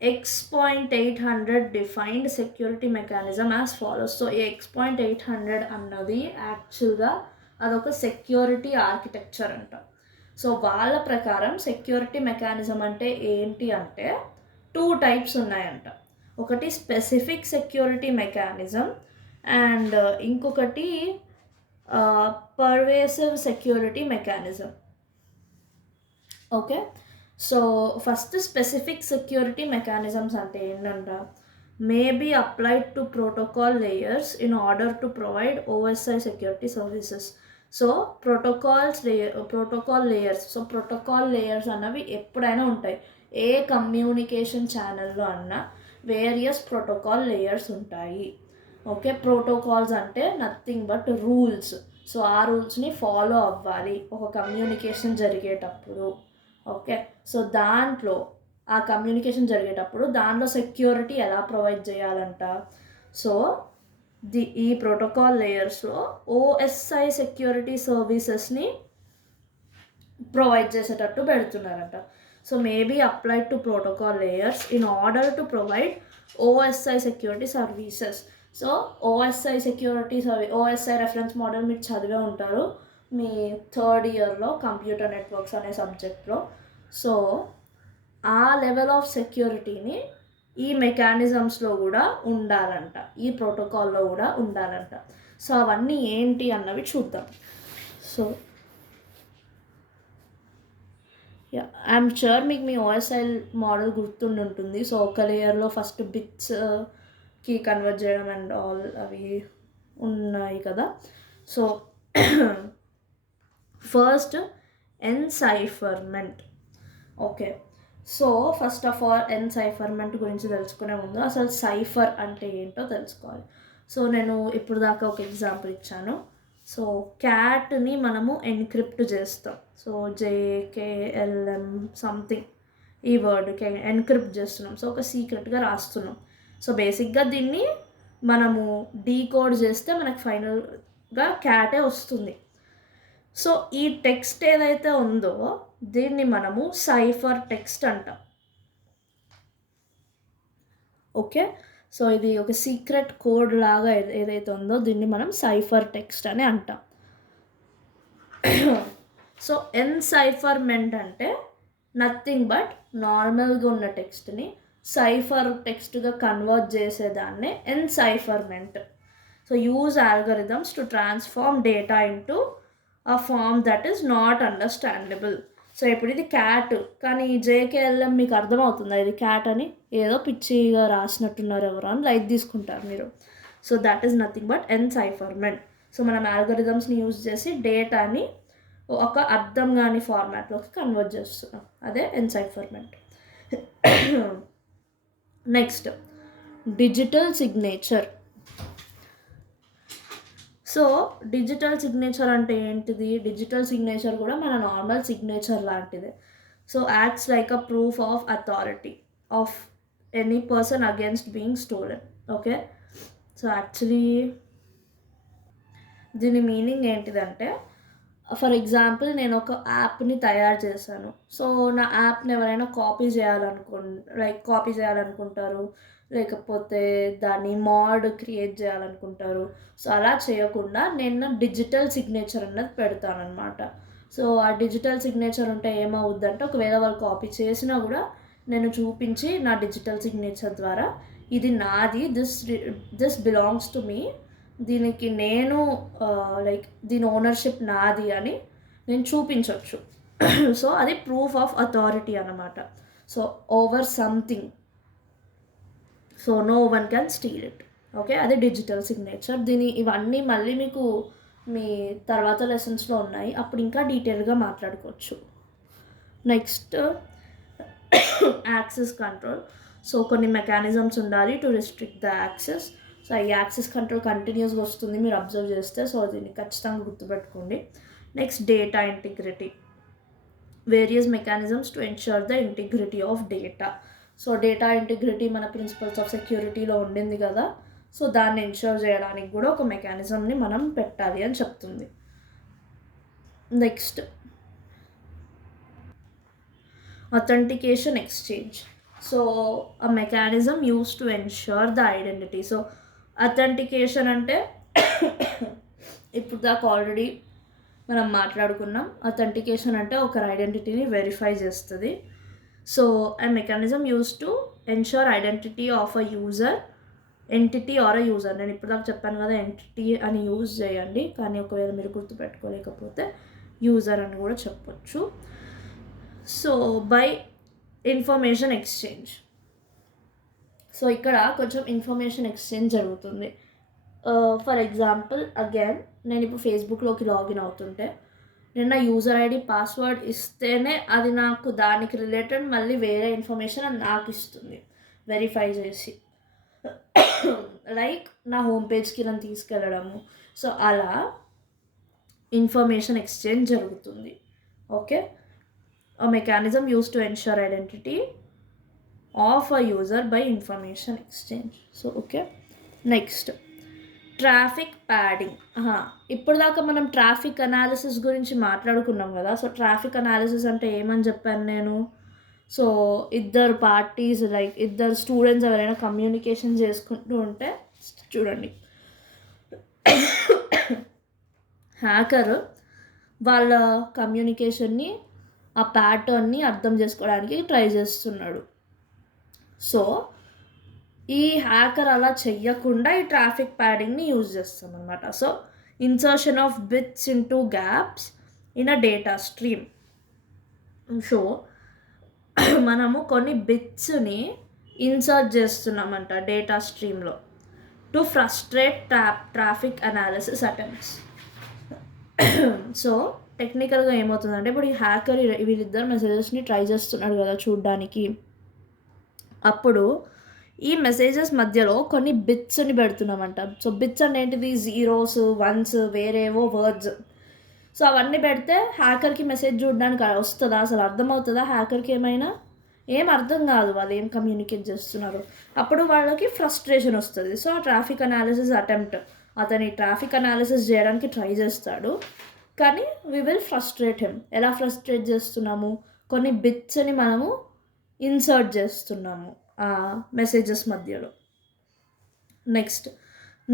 X.800 defined security mechanism as follows. So ఈ X.800 అన్నది యాక్చువల్గా అదొక సెక్యూరిటీ ఆర్కిటెక్చర్ అంట. సో వాళ్ళ ప్రకారం సెక్యూరిటీ మెకానిజం అంటే ఏంటి అంటే 2 టైప్స్ ఉన్నాయంట. ఒకటి స్పెసిఫిక్ సెక్యూరిటీ మెకానిజం అండ్ ఇంకొకటి pervasive security mechanism. Okay, so first specific security mechanisms అంటే ఏంటంట, may be applied to protocol layers in order to provide OSI security services. So protocol layers, so protocol layers అన్నవి ఎప్పుడైనా ఉంటాయి. ఏ communication ఛానల్లో అన్నా various protocol layers ఉంటాయి. Okay, protocols అంటే నథింగ్ బట్ రూల్స్. సో ఆ రూల్స్ని ఫాలో అవ్వాలి ఒక కమ్యూనికేషన్ జరిగేటప్పుడు. ఓకే, సో దాంట్లో ఆ కమ్యూనికేషన్ జరిగేటప్పుడు దాంట్లో సెక్యూరిటీ ఎలా ప్రొవైడ్ చేయాలంట. సో ఈ ప్రోటోకాల్ లేయర్స్లో ఓఎస్ఐ సెక్యూరిటీ సర్వీసెస్ని ప్రొవైడ్ చేసేటట్టు పెడుతున్నారంట. So maybe applied to protocol layers in order to provide OSI security services. So OSI reference model మీరు చదివే ఉంటారు మీ థర్డ్ ఇయర్లో కంప్యూటర్ నెట్వర్క్స్ అనే సబ్జెక్ట్లో. సో ఆ లెవెల్ ఆఫ్ సెక్యూరిటీని ఈ మెకానిజమ్స్లో కూడా ఉండాలంట, ఈ ప్రోటోకాల్లో కూడా ఉండాలంట. సో అవన్నీ ఏంటి అన్నవి చూద్దాం. సో ఐఎమ్ షూర్ మీకు మీ ఓఎస్ఐ మోడల్ గుర్తుండి ఉంటుంది. సో ఒక లేయర్లో ఫస్ట్ బిట్స్కి కన్వర్ట్ చేయడం అండ్ ఆల్ అవి ఉన్నాయి కదా. So first encipherment. Okay, so first of all encipherment గురించి తెలుసుకునే ముందు అసలు సైఫర్ అంటే ఏంటో తెలుసుకోవాలి. సో నేను ఇప్పుడు దాకా ఒక ఎగ్జాంపుల్ ఇచ్చాను. సో క్యాట్ని మనము ఎన్క్రిప్ట్ చేస్తాం. సో జేకేఎల్ఎం సంథింగ్ ఈ వర్డ్కి ఎన్క్రిప్ట్ చేస్తున్నాం. సో ఒక సీక్రెట్గా రాస్తున్నాం. సో బేసిక్గా దీన్ని మనము డీకోడ్ చేస్తే మనకు ఫైనల్గా క్యాటే వస్తుంది. సో ఈ టెక్స్ట్ ఏదైతే ఉందో దీన్ని మనము సైఫర్ టెక్స్ట్ అంటాం. ఓకే, సో ఇది ఒక సీక్రెట్ కోడ్ లాగా ఏదైతే ఉందో దీన్ని మనం సైఫర్ టెక్స్ట్ అని అంటాం. సో ఎన్సైఫర్మెంట్ అంటే నథింగ్ బట్ నార్మల్గా ఉన్న టెక్స్ట్ని సైఫర్ టెక్స్ట్గా కన్వర్ట్ చేసేదాన్నే ఎన్సైఫర్మెంట్. So use algorithms to transform data into a form that is not understandable. So ఇప్పుడు ఇది క్యాట్, కానీ జేకేఎల్ఎం మీకు అర్థమవుతుందా ఇది క్యాట్ అని? ఏదో పిచ్చిగా రాసినట్టున్నారు ఎవరు అని లైట్ తీసుకుంటారు మీరు. So that is nothing but encipherment. So మనం ఆల్గరిథమ్స్ని యూజ్ చేసి డేటాని ఒక అర్థం కాని ఫార్మాట్లోకి కన్వర్ట్ చేస్తున్నాం, అదే encipherment. Next digital signature. So digital signature అంటే ఏంటిది? డిజిటల్ సిగ్నేచర్ కూడా మన నార్మల్ సిగ్నేచర్ లాంటిదే. So acts like a proof of authority of any person against being stolen. Okay, so actually దీని మీనింగ్ ఏంటిదంటే, ఫర్ ఎగ్జాంపుల్ నేను ఒక యాప్ని తయారు చేశాను. సో నా యాప్ని ఎవరైనా కాపీ చేయాలనుకుంటారు, లేకపోతే దాన్ని మాడ్ క్రియేట్ చేయాలనుకుంటారు. సో అలా చేయకుండా నేను డిజిటల్ సిగ్నేచర్ అన్నది పెడతానమాట. సో ఆ డిజిటల్ సిగ్నేచర్ ఉంటే ఏమవుద్దంటే, ఒకవేళ వాళ్ళు కాపీ చేసినా కూడా నేను చూపించి నా డిజిటల్ సిగ్నేచర్ ద్వారా ఇది నాది, దిస్ బిలాంగ్స్ టు మీ, దీనికి నేను లైక్ దీని ఓనర్షిప్ నాది అని నేను చూపించవచ్చు. సో అది ప్రూఫ్ ఆఫ్ అథారిటీ అన్నమాట. So over something, so no one can steal it. Okay, అది డిజిటల్ సిగ్నేచర్. ఇవన్నీ మళ్ళీ మీకు మీ తర్వాత లెసన్స్లో ఉన్నాయి, అప్పుడు ఇంకా డీటెయిల్గా మాట్లాడుకోవచ్చు. Next access control. సో కొన్ని మెకానిజమ్స్ ఉండాలి to restrict the access. So ఈ యాక్సెస్ కంట్రోల్ కంటిన్యూస్గా వస్తుంది మీరు అబ్జర్వ్ చేస్తే. సో దీన్ని ఖచ్చితంగా గుర్తుపెట్టుకోండి. Next data integrity. Various mechanisms to ensure the integrity of data. So data integrity మన ప్రిన్సిపల్స్ ఆఫ్ సెక్యూరిటీలో ఉండింది కదా. సో దాన్ని ఎన్ష్యూర్ చేయడానికి కూడా ఒక మెకానిజంని మనం పెట్టాలి అని చెప్తుంది. Next authentication exchange. So a mechanism used to ensure the identity. So authentication అంటే ఇప్పుడు దాకా ఆల్రెడీ మనం మాట్లాడుకున్నాం. authentication అంటే ఒకరి ఐడెంటిటీని వెరిఫై చేస్తుంది. So a mechanism used to ensure identity of a user, entity or a user. నేను ఇప్పుడు దాకా చెప్పాను కదా ఎంటిటీ అని యూజ్ చేయండి, కానీ ఒకవేళ మీరు గుర్తుపెట్టుకోలేకపోతే యూజర్ అని కూడా చెప్పొచ్చు. So by information exchange. So ఇక్కడ కొంచెం ఇన్ఫర్మేషన్ ఎక్స్చేంజ్ జరుగుతుంది. ఫర్ ఎగ్జాంపుల్ అగైన్ నేను ఇప్పుడు ఫేస్బుక్లోకి లాగిన్ అవుతుంటే నేను నా యూజర్ ఐడి పాస్వర్డ్ ఇస్తేనే అది నాకు దానికి రిలేటెడ్ మళ్ళీ వేరే ఇన్ఫర్మేషన్ అది నాకు ఇస్తుంది వెరిఫై చేసి, లైక్ నా హోమ్ పేజ్కి నన్ను తీసుకెళ్ళడము. సో అలా ఇన్ఫర్మేషన్ ఎక్స్చేంజ్ జరుగుతుంది. Okay, a mechanism used to ensure identity of a user by information exchange. So okay, next traffic padding. ఇప్పుడు దాకా మనం ట్రాఫిక్ అనాలిసిస్ గురించి మాట్లాడుకున్నాం కదా. సో ట్రాఫిక్ అనాలిసిస్ అంటే ఏమని చెప్పాను నేను? సో ఇద్దరు పార్టీస్ లైక్ ఇద్దరు స్టూడెంట్స్ ఎవరైనా కమ్యూనికేషన్ చేసుకుంటూ ఉంటే చూడండి, హ్యాకర్ వాళ్ళ కమ్యూనికేషన్ని ఆ ప్యాటర్న్ని అర్థం చేసుకోవడానికి ట్రై చేస్తున్నాడు. సో ఈ హ్యాకర్ అలా చెయ్యకుండా ఈ ట్రాఫిక్ ప్యాడింగ్ని యూజ్ చేస్తాం అనమాట. So insertion of bits into gaps in a data stream. So మనము కొన్ని బిట్స్ని ఇన్సర్ట్ చేస్తున్నామంట డేటా స్ట్రీమ్లో to frustrate traffic analysis attempts. So టెక్నికల్గా ఏమవుతుందంటే ఇప్పుడు ఈ హ్యాకర్ వీళ్ళిద్దరు మెసేజెస్ని ట్రై చేస్తున్నాడు కదా చూడ్డానికి. అప్పుడు ఈ మెసేజెస్ మధ్యలో కొన్ని బిట్స్ని పెడుతున్నామంట. సో బిట్స్ అంటే ఏంటిది? జీరోస్, వన్స్, వేరేవో వర్డ్స్. సో అవన్నీ పెడితే హ్యాకర్కి మెసేజ్ చూడడానికి వస్తుందా? అసలు అర్థమవుతుందా హ్యాకర్కి? ఏం అర్థం కాదు వాళ్ళు ఏం కమ్యూనికేట్ చేస్తున్నారు. అప్పుడు వాళ్ళకి ఫ్రస్ట్రేషన్ వస్తుంది. సో ఆ ట్రాఫిక్ అనాలిసిస్ అటెంప్ట్, అతని ట్రాఫిక్ అనాలిసిస్ చేయడానికి ట్రై చేస్తాడు, కానీ వి విల్ ఫ్రస్ట్రేట్ హిమ్. ఎలా ఫ్రస్ట్రేట్ చేస్తున్నాము? కొన్ని బిట్స్ని మనము ఇన్సర్ట్ చేస్తున్నాము ఆ మెసేజెస్ మధ్యలో. Next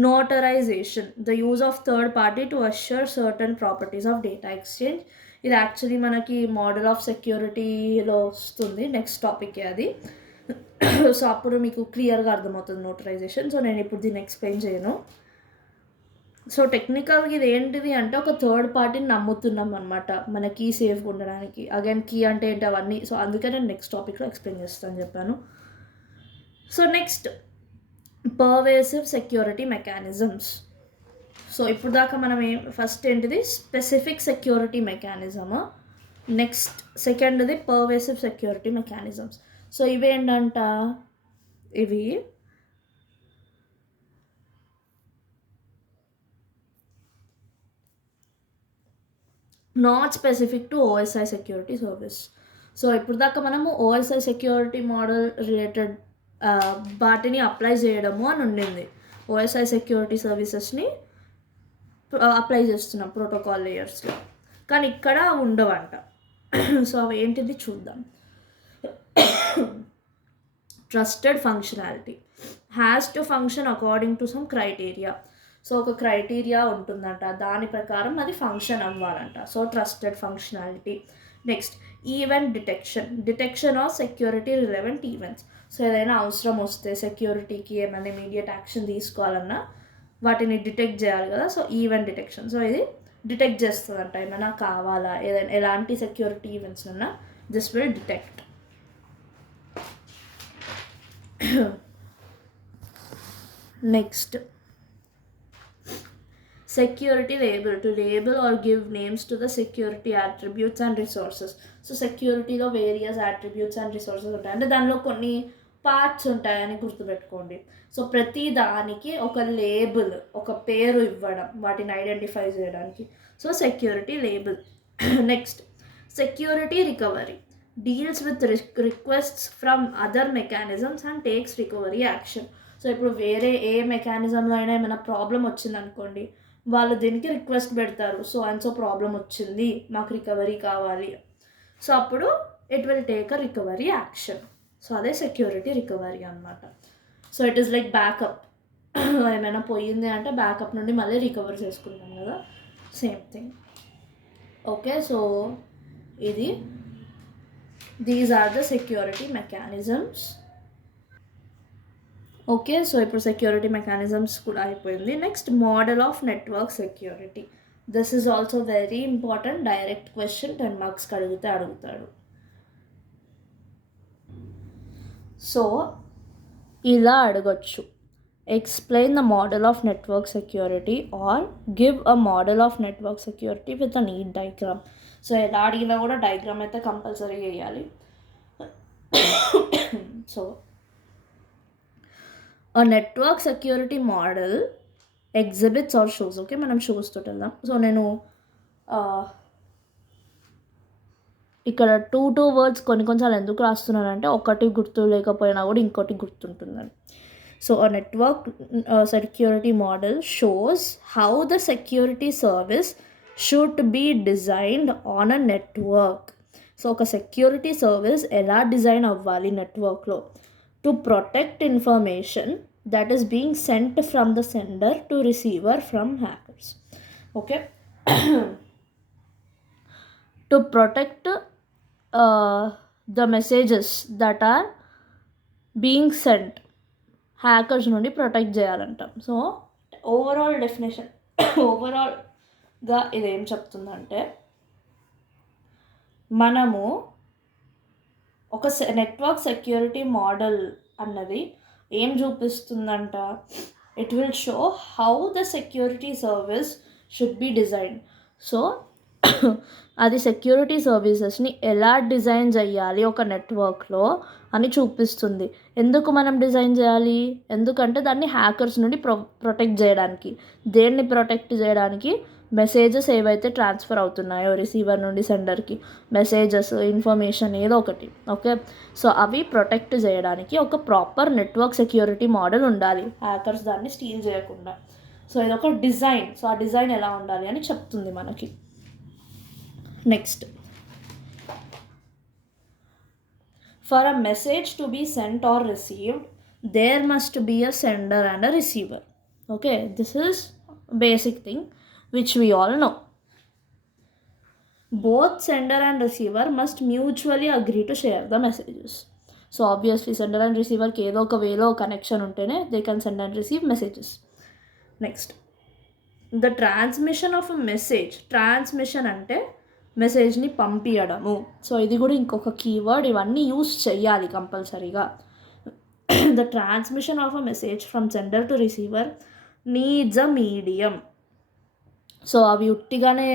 notarization, the use of third party to assure certain properties of data exchange. ఇది యాక్చువల్లీ మనకి మోడల్ ఆఫ్ సెక్యూరిటీలో వస్తుంది, నెక్స్ట్ టాపిక్ అది. సో అప్పుడు మీకు క్లియర్గా అర్థమవుతుంది నోటరైజేషన్. సో నేను ఇప్పుడు దీన్ని ఎక్స్ప్లెయిన్ చేయను. సో టెక్నికల్గా ఇది ఏంటిది అంటే ఒక థర్డ్ పార్టీని నమ్ముతున్నాం అనమాట మన కీ సేఫ్గా ఉండడానికి. అగైన్ కీ అంటే ఏంటి అవన్నీ. సో అందుకే నేను నెక్స్ట్ టాపిక్లో ఎక్స్ప్లెయిన్ చేస్తాను చెప్పాను. So next pervasive security mechanisms. So ఇప్పుడు దాకా మనం ఫస్ట్ ఏంటిది? Specific security mechanism. నెక్స్ట్ సెకండ్ది పర్వేసివ్ సెక్యూరిటీ మెకానిజమ్స్. సో ఇవేంటంట, ఇవి not specific to OSI security service. So ఇప్పుడు దాకా మనము ఓఎస్ఐ సెక్యూరిటీ మోడల్ రిలేటెడ్ వాటిని అప్లై చేయడము అని ఉండింది. ఓఎస్ఐ సెక్యూరిటీ సర్వీసెస్ని అప్లై చేస్తున్నాం ప్రోటోకాల్ లేయర్స్లో, కానీ ఇక్కడ ఉండవంట. సో అవి ఏంటిది చూద్దాం. Trusted functionality has to function according to some criteria. So ఒక క్రైటీరియా ఉంటుందంట, దాని ప్రకారం అది ఫంక్షన్ అవ్వాలంట. So trusted functionality. Next event detection of security relevant events. So ఏదైనా అవసరం వస్తే సెక్యూరిటీకి ఏమైనా ఇమీడియట్ యాక్షన్ తీసుకోవాలన్నా వాటిని డిటెక్ట్ చేయాలి కదా. So event detection. సో ఇది డిటెక్ట్ చేస్తుందంట ఏమైనా కావాలా, ఏదైనా ఎలాంటి సెక్యూరిటీ ఈవెంట్స్ ఉన్నా this will detect. Next security label, to label or give names to the security attributes and resources. So సెక్యూరిటీలో వేరియస్ అట్రిబ్యూట్స్ అండ్ రిసోర్సెస్ ఉంటాయి, అంటే దానిలో కొన్ని పార్ట్స్ ఉంటాయని గుర్తుపెట్టుకోండి. సో ప్రతి దానికి ఒక లేబుల్, ఒక పేరు ఇవ్వడం వాటిని ఐడెంటిఫై చేయడానికి. So security label. Next security recovery deals with requests from other mechanisms and takes recovery action. So ఇప్పుడు వేరే ఏ మెకానిజంలో అయినా ఏమైనా ప్రాబ్లం వచ్చిందనుకోండి, వాళ్ళు దీనికి రిక్వెస్ట్ పెడతారు. సో అండ్ సో ప్రాబ్లం వచ్చింది, మాకు రికవరీ కావాలి. సో అప్పుడు it will take a recovery action. So అదే సెక్యూరిటీ రికవరీ అనమాట. So it is like backup. ఏమైనా పోయింది అంటే బ్యాకప్ నుండి మళ్ళీ రికవర్ చేసుకుంటాం కదా, సేమ్ థింగ్. ఓకే, సో ఇది these are the security mechanisms. Okay, so ఇప్పుడు సెక్యూరిటీ మెకానిజమ్స్ కూడా అయిపోయింది. Next model of network security. This is also very important, direct question, 10 మార్క్స్కి అడుగుతాడు. సో ఇలా అడగొచ్చు, explain the model of network security are give a model of network security with a neat diagram. So ఎలా అడిగినా కూడా diagram అయితే కంపల్సరీగా వేయాలి. So a network security model exhibits or shows. Okay, మనం షోస్ తోటి వెళ్దాం. సో నేను ఇక్కడ టూ వర్డ్స్ కొన్నిసార్లు ఎందుకు రాస్తున్నానంటే ఒకటి గుర్తు లేకపోయినా కూడా ఇంకోటి గుర్తుంటుందని. So a network security model shows how the security service should be designed on a network. So ఒక సెక్యూరిటీ సర్వీస్ ఎలా డిజైన్ అవ్వాలి నెట్వర్క్లో to protect information that is being sent from the sender to receiver from hackers. Okay. To protect the messages that are being sent, hackers నుండి protect చేయాలంటాం. So overall definition ఓవరాల్గా ఇదేం చెప్తుందంటే, మనము ఒక network security model అన్నది ఏం చూపిస్తుందంట, it will show how the security service should be design. So అది సెక్యూరిటీ సర్వీసెస్ని ఎలా డిజైన్ చేయాలి ఒక నెట్వర్క్లో అని చూపిస్తుంది. ఎందుకు మనం డిజైన్ చేయాలి, ఎందుకంటే దాన్ని హ్యాకర్స్ నుండి ప్రొటెక్ట్ చేయడానికి. దేన్ని ప్రొటెక్ట్ చేయడానికి, మెసేజెస్ ఏవైతే ట్రాన్స్ఫర్ అవుతున్నాయో రిసీవర్ నుండి సెండర్కి, మెసేజెస్, ఇన్ఫర్మేషన్ ఏదో ఒకటి. ఓకే, సో అవి ప్రొటెక్ట్ చేయడానికి ఒక ప్రాపర్ నెట్వర్క్ సెక్యూరిటీ మోడల్ ఉండాలి, హ్యాకర్స్ దాన్ని స్టీల్ చేయకుండా. సో ఇదొక డిజైన్. సో ఆ డిజైన్ ఎలా ఉండాలి అని చెప్తుంది మనకి. Next, for a message to be sent or received there must be a sender and a receiver. Okay, this is basic thing which we all know. Both sender and receiver must mutually agree to share the messages. So obviously sender and receiver ki edo oka way lo connection untene they can send and receive messages. Next, the transmission of a message. Transmission ante message ni pampiyadamu. So idi kuda inkoka keyword, ivanni use cheyali compulsoryga. The transmission of a message from sender to receiver needs a medium. So అవి ఉట్టిగానే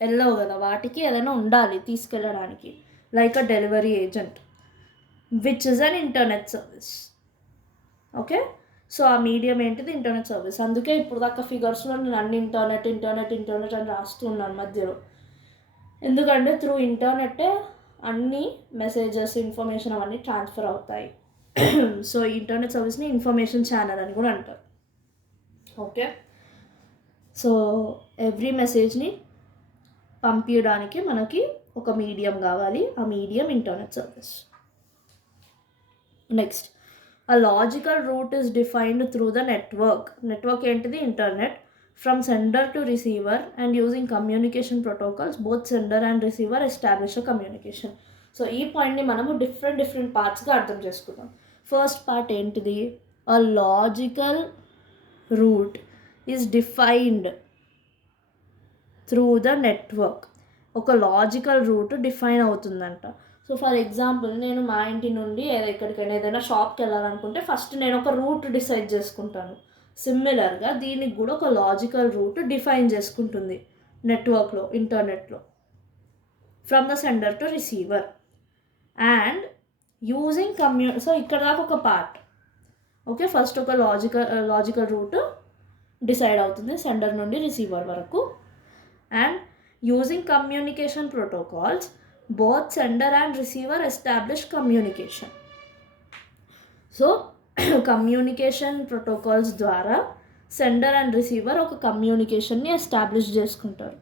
వెళ్ళవు కదా, వాటికి ఏదైనా ఉండాలి తీసుకెళ్ళడానికి, like a delivery agent which is an internet service. Okay, so ఆ medium ఏంటిది, ఇంటర్నెట్ సర్వీస్. అందుకే ఇప్పుడు దాకా ఫిగర్స్లో నేను అన్ని ఇంటర్నెట్ అని రాస్తూ ఉన్నాను మధ్యలో, ఎందుకంటే త్రూ ఇంటర్నెట్టే అన్ని మెసేజెస్, ఇన్ఫర్మేషన్ అవన్నీ ట్రాన్స్ఫర్ అవుతాయి. సో ఇంటర్నెట్ సర్వీస్ని ఇన్ఫర్మేషన్ ఛానల్ అని కూడా అంటారు. ఓకే, సో ఎవ్రీ మెసేజ్ని పంపించడానికి మనకి ఒక మీడియం కావాలి, ఆ medium internet service. Next, a logical route is defined through the network. Network ఏంటిది, internet. From sender to receiver and using communication protocols both sender and receiver establish a communication. So ఈ పాయింట్ని మనము different పార్ట్స్గా అర్థం చేసుకుందాం. First part ఏంటిది, a logical route is defined through the network. ఒక logical route define అవుతుందంట. So for example, నేను మా ఇంటి నుండి ఎక్కడికైనా ఏదైనా షాప్కి వెళ్ళాలనుకుంటే ఫస్ట్ నేను ఒక రూట్ డిసైడ్ చేసుకుంటాను. సిమిలర్గా దీనికి కూడా ఒక లాజికల్ రూట్ డిఫైన్ చేసుకుంటుంది నెట్వర్క్లో, ఇంటర్నెట్లో, from the sender to receiver and using so ఇక్కడ దాకా ఒక పార్ట్. ఓకే, ఫస్ట్ ఒక లాజికల్ రూట్ డిసైడ్ అవుతుంది సెండర్ నుండి రిసీవర్ వరకు. And using communication protocols, both sender and receiver establish communication. So communication protocols ద్వారా సెండర్ అండ్ రిసీవర్ ఒక కమ్యూనికేషన్ని ఎస్టాబ్లిష్ చేసుకుంటారు.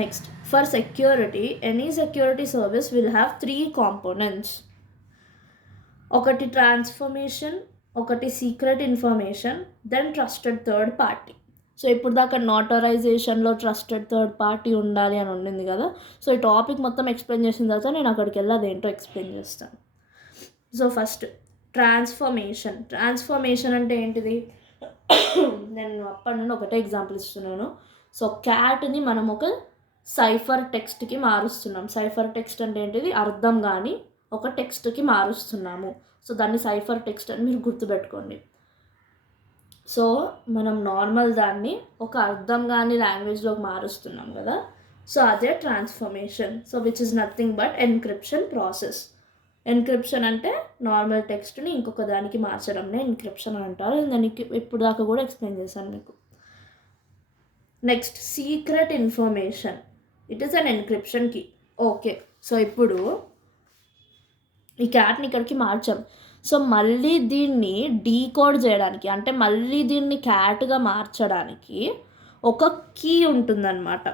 Next, for security, any security service will have 3 components. ఒకటి transformation, ఒకటి secret information, then trusted third party. So ఇప్పుడు దాకా ఆథరైజేషన్లో trusted third party ఉండాలి అని ఉండింది కదా. సో ఈ టాపిక్ మొత్తం ఎక్స్ప్లెయిన్ చేసిన తర్వాత నేను అక్కడికి వెళ్ళి అదేంటో ఎక్స్ప్లెయిన్ చేస్తాను. సో ఫస్ట్ ట్రాన్స్ఫర్మేషన్ అంటే ఏంటిది, నేను అప్పటి నుండి ఒకటే ఎగ్జాంపుల్ ఇస్తున్నాను. సో క్యాట్ని మనం ఒక సైఫర్ టెక్స్ట్కి మారుస్తున్నాం. సైఫర్ టెక్స్ట్ అంటే ఏంటిది, అర్థం కానీ ఒక టెక్స్ట్కి మారుస్తున్నాము. సో దాన్ని సైఫర్ టెక్స్ట్ అని మీరు గుర్తుపెట్టుకోండి. సో మనం నార్మల్ దాన్ని ఒక అర్థం కాని లాంగ్వేజ్లోకి మారుస్తున్నాం కదా, సో అదే transformation. So which is nothing but encryption process. Encryption అంటే నార్మల్ టెక్స్ట్ని ఇంకొక దానికి మార్చడంనే ఎన్క్రిప్షన్ అని అంటారు. దానికి ఇప్పుడు దాకా కూడా ఎక్స్ప్లెయిన్ చేశాను మీకు. Next, secret information. It is an encryption key. Okay, so ఇప్పుడు ఈ క్యాట్ని ఇక్కడికి మార్చాం. సో మళ్ళీ దీన్ని డీకోడ్ చేయడానికి, అంటే మళ్ళీ దీన్ని క్యాట్గా మార్చడానికి ఒక కీ ఉంటుందన్నమాట.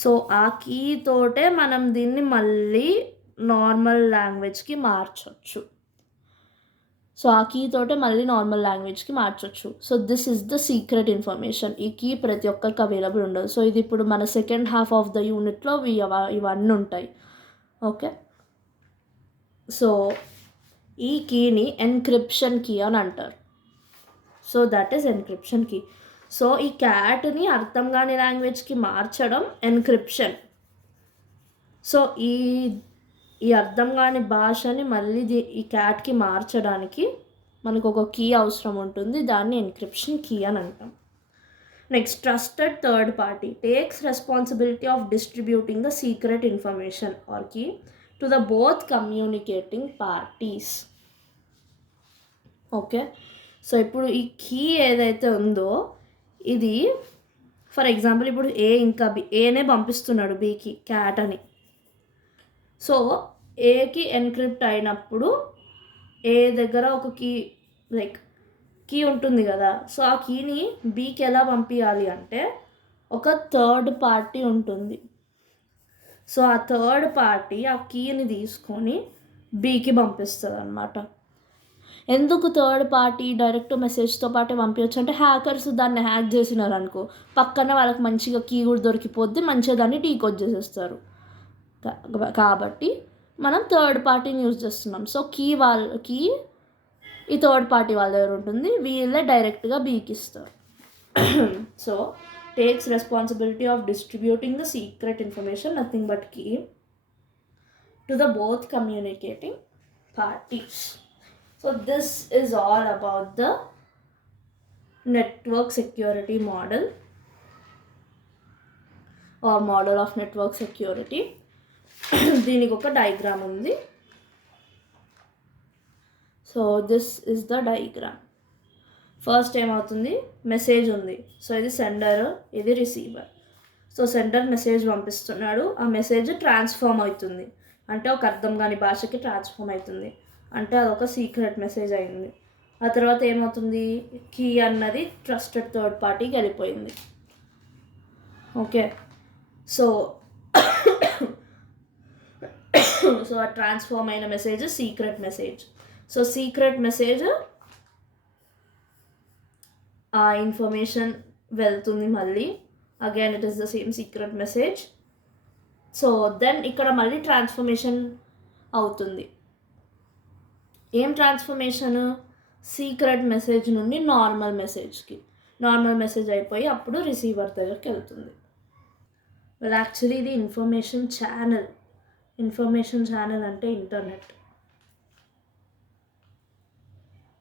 సో ఆ కీ తోటే మనం దీన్ని మళ్ళీ నార్మల్ లాంగ్వేజ్కి మార్చవచ్చు. సో ఆ కీ తోటే మళ్ళీ నార్మల్ లాంగ్వేజ్కి మార్చవచ్చు. So this is the secret information. ఈ కీ ప్రతి ఒక్కరికి అవైలబుల్ ఉండదు. సో ఇది ఇప్పుడు మన సెకండ్ హాఫ్ ఆఫ్ ద యూనిట్లో ఇవన్నీ ఉంటాయి. ఓకే, సో ఈ కీని ఎన్క్రిప్షన్ కీ అని అంటారు. So that is encryption key. So ఈ క్యాట్ని అర్థం కాని లాంగ్వేజ్కి మార్చడం ఎన్క్రిప్షన్. సో ఈ అర్థం కాని భాషని మళ్ళీ ఈ క్యాట్కి మార్చడానికి మనకు ఒక కీ అవసరం ఉంటుంది. దాన్ని ఎన్క్రిప్షన్ కీ అని అంటాం. Next, trusted third party takes responsibility of distributing the secret information or key to the both communicating parties. Okay, so ఇప్పుడు ఈ కీ ఏదైతే ఉందో ఇది, ఫర్ ఎగ్జాంపుల్ ఇప్పుడు ఏ ఇంకా బి, ఏనే పంపిస్తున్నాడు బీకి క్యాట్ అని. సో ఏకి ఎన్క్రిప్ట్ అయినప్పుడు ఏ దగ్గర ఒక కీ కీ ఉంటుంది కదా, సో ఆ కీని బీకి ఎలా పంపించాలి అంటే ఒక థర్డ్ పార్టీ ఉంటుంది. సో ఆ థర్డ్ పార్టీ ఆ కీని తీసుకొని బీకి పంపిస్తుంది అనమాట. ఎందుకు థర్డ్ పార్టీ డైరెక్ట్ మెసేజ్తో పాటే పంపించవచ్చు అంటే, హ్యాకర్స్ దాన్ని హ్యాక్ చేసినారు అనుకో, పక్కన వాళ్ళకి మంచిగా కీ కూడా దొరికిపోద్ది, మంచిగా దాన్ని డీకోడ్ చేసేస్తారు. కాబట్టి మనం థర్డ్ పార్టీని యూజ్ చేస్తున్నాం. సో కీ ఈ థర్డ్ పార్టీ వాళ్ళ దగ్గర ఉంటుంది, వీళ్ళే డైరెక్ట్గా బీకి ఇస్తారు. So takes responsibility of distributing the secret information, nothing but key, to the both communicating parties. So this is all about the network security model or model of network security. దీనికి ఒక diagram ఉంది. So this is the diagram. First ఏమవుతుంది, message ఉంది. So ఇది sender, ఇది receiver. So sender message పంపిస్తున్నాడు, ఆ message transform అవుతుంది, అంటే ఒక అర్థం కాని భాషకి ట్రాన్స్ఫార్మ్ అవుతుంది, అంటే అదొక సీక్రెట్ మెసేజ్ అయింది. ఆ తర్వాత ఏమవుతుంది, కీ అన్నది ట్రస్టెడ్ థర్డ్ పార్టీకి వెళ్ళిపోయింది. ఓకే, సో ఆ ట్రాన్స్ఫార్మ్ అయిన message secret message. So secret message ఆ ఇన్ఫర్మేషన్ వెళ్తుంది మళ్ళీ, again it is the same secret message. So then ఇక్కడ మళ్ళీ ట్రాన్స్ఫర్మేషన్ అవుతుంది. ఏం ట్రాన్స్ఫర్మేషన్, సీక్రెట్ మెసేజ్ నుండి నార్మల్ మెసేజ్కి. నార్మల్ మెసేజ్ అయిపోయి అప్పుడు రిసీవర్ దగ్గరికి వెళ్తుంది. వెల్ యాక్చువల్లీ ఇది ఇన్ఫర్మేషన్ ఛానల్. ఇన్ఫర్మేషన్ ఛానల్ అంటే internet.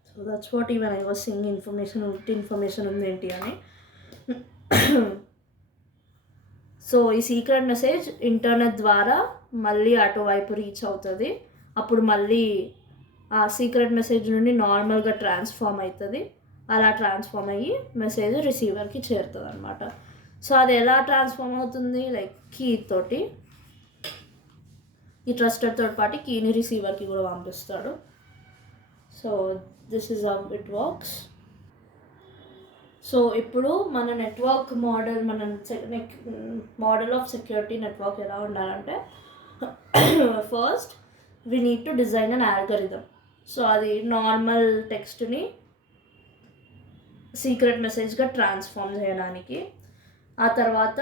So that's what even I was saying, information ఉంది ఏంటి అని. సో ఈ సీక్రెట్ మెసేజ్ ఇంటర్నెట్ ద్వారా మళ్ళీ అటువైపు రీచ్ అవుతుంది. అప్పుడు మళ్ళీ ఆ సీక్రెట్ మెసేజ్ నుండి నార్మల్గా ట్రాన్స్ఫార్మ్ అవుతుంది. అలా ట్రాన్స్ఫార్మ్ అయ్యి మెసేజ్ రిసీవర్కి చేరుతుంది అనమాట. సో అది ఎలా ట్రాన్స్ఫార్మ్ అవుతుంది, కీ తోటి. ఈ ట్రస్టెడ్ థర్డ్ పార్టీ కీని రిసీవర్కి కూడా పంపిస్తాడు. So this is how it works. So ఇప్పుడు మన network model, model of security network ఎలా ఉండాలంటే, first we need to design an algorithm. So అది నార్మల్ టెక్స్ట్ని సీక్రెట్ మెసేజ్గా ట్రాన్స్ఫార్మ్ చేయడానికి. ఆ తర్వాత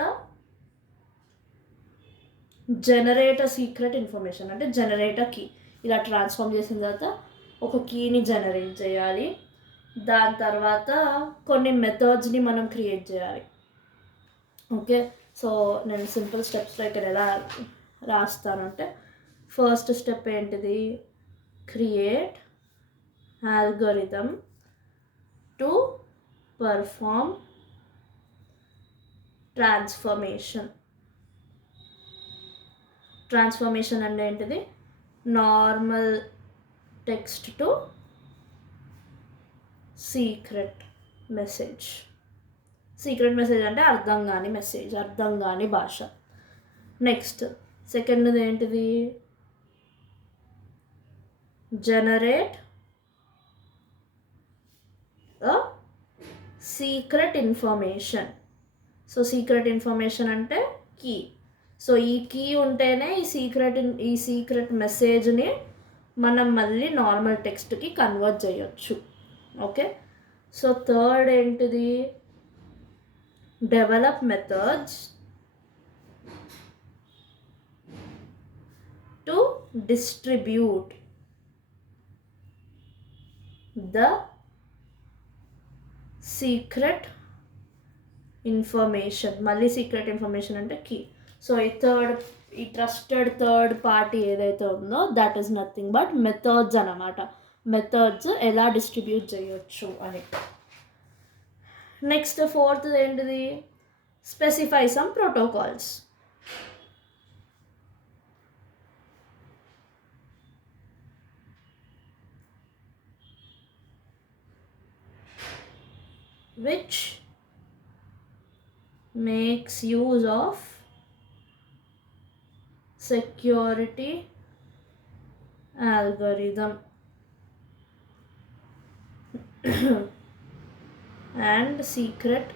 జనరేట్ సీక్రెట్ ఇన్ఫర్మేషన్, అంటే జనరేట్ కీ. ఇలా ట్రాన్స్ఫార్మ్ చేసిన తర్వాత ఒక కీని జనరేట్ చేయాలి. దాని తర్వాత కొన్ని మెథడ్స్ని మనం క్రియేట్ చేయాలి. ఓకే, సో నేను సింపుల్ స్టెప్స్లో ఇక్కడ ఎలా రాస్తానంటే, ఫస్ట్ స్టెప్ ఏంటిది? Create algorithm to perform transformation. Transformation అంటే ఏంటిది? Normal text to secret message. Secret message అంటే అర్థం కాని మెసేజ్, అర్థం కాని భాష. నెక్స్ట్ సెకండ్ది ఏంటిది? Generate a secret information. So secret information అంటే కీ. సో ఈ కీ ఉంటేనే ఈ సీక్రెట్ మెసేజ్ని మనం మళ్ళీ నార్మల్ టెక్స్ట్కి కన్వర్ట్ చేయొచ్చు. ఓకే. సో థర్డ్ ఏంటిది? Develop methods to distribute the secret information. మళ్ళీ సీక్రెట్ ఇన్ఫర్మేషన్ అంటే కీ. సో ఈ ట్రస్టెడ్ థర్డ్ పార్టీ ఏదైతే ఉందో that is nothing but methods అన్నమాట. మెథడ్స్ ఎలా డిస్ట్రిబ్యూట్ చేయొచ్చు అని. నెక్స్ట్ ఫోర్త్ ఏంటిది? Specify some protocols. which makes use of security algorithm and secret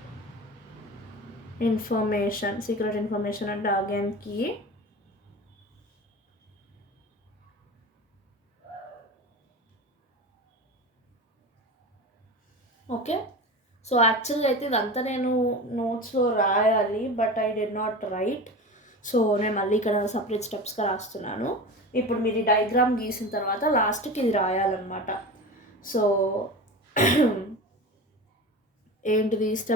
information. Secret information and again key. Okay. So యాక్చువల్గా అయితే ఇదంతా నేను నోట్స్లో రాయాలి, but I did not right. So నేను మళ్ళీ ఇక్కడ సపరేట్ స్టెప్స్గా రాస్తున్నాను. ఇప్పుడు మీరు ఈ డయాగ్రామ్ గీసిన తర్వాత లాస్ట్కి ఇది రాయాలన్నమాట. సో ఏంటిది? స్టెప్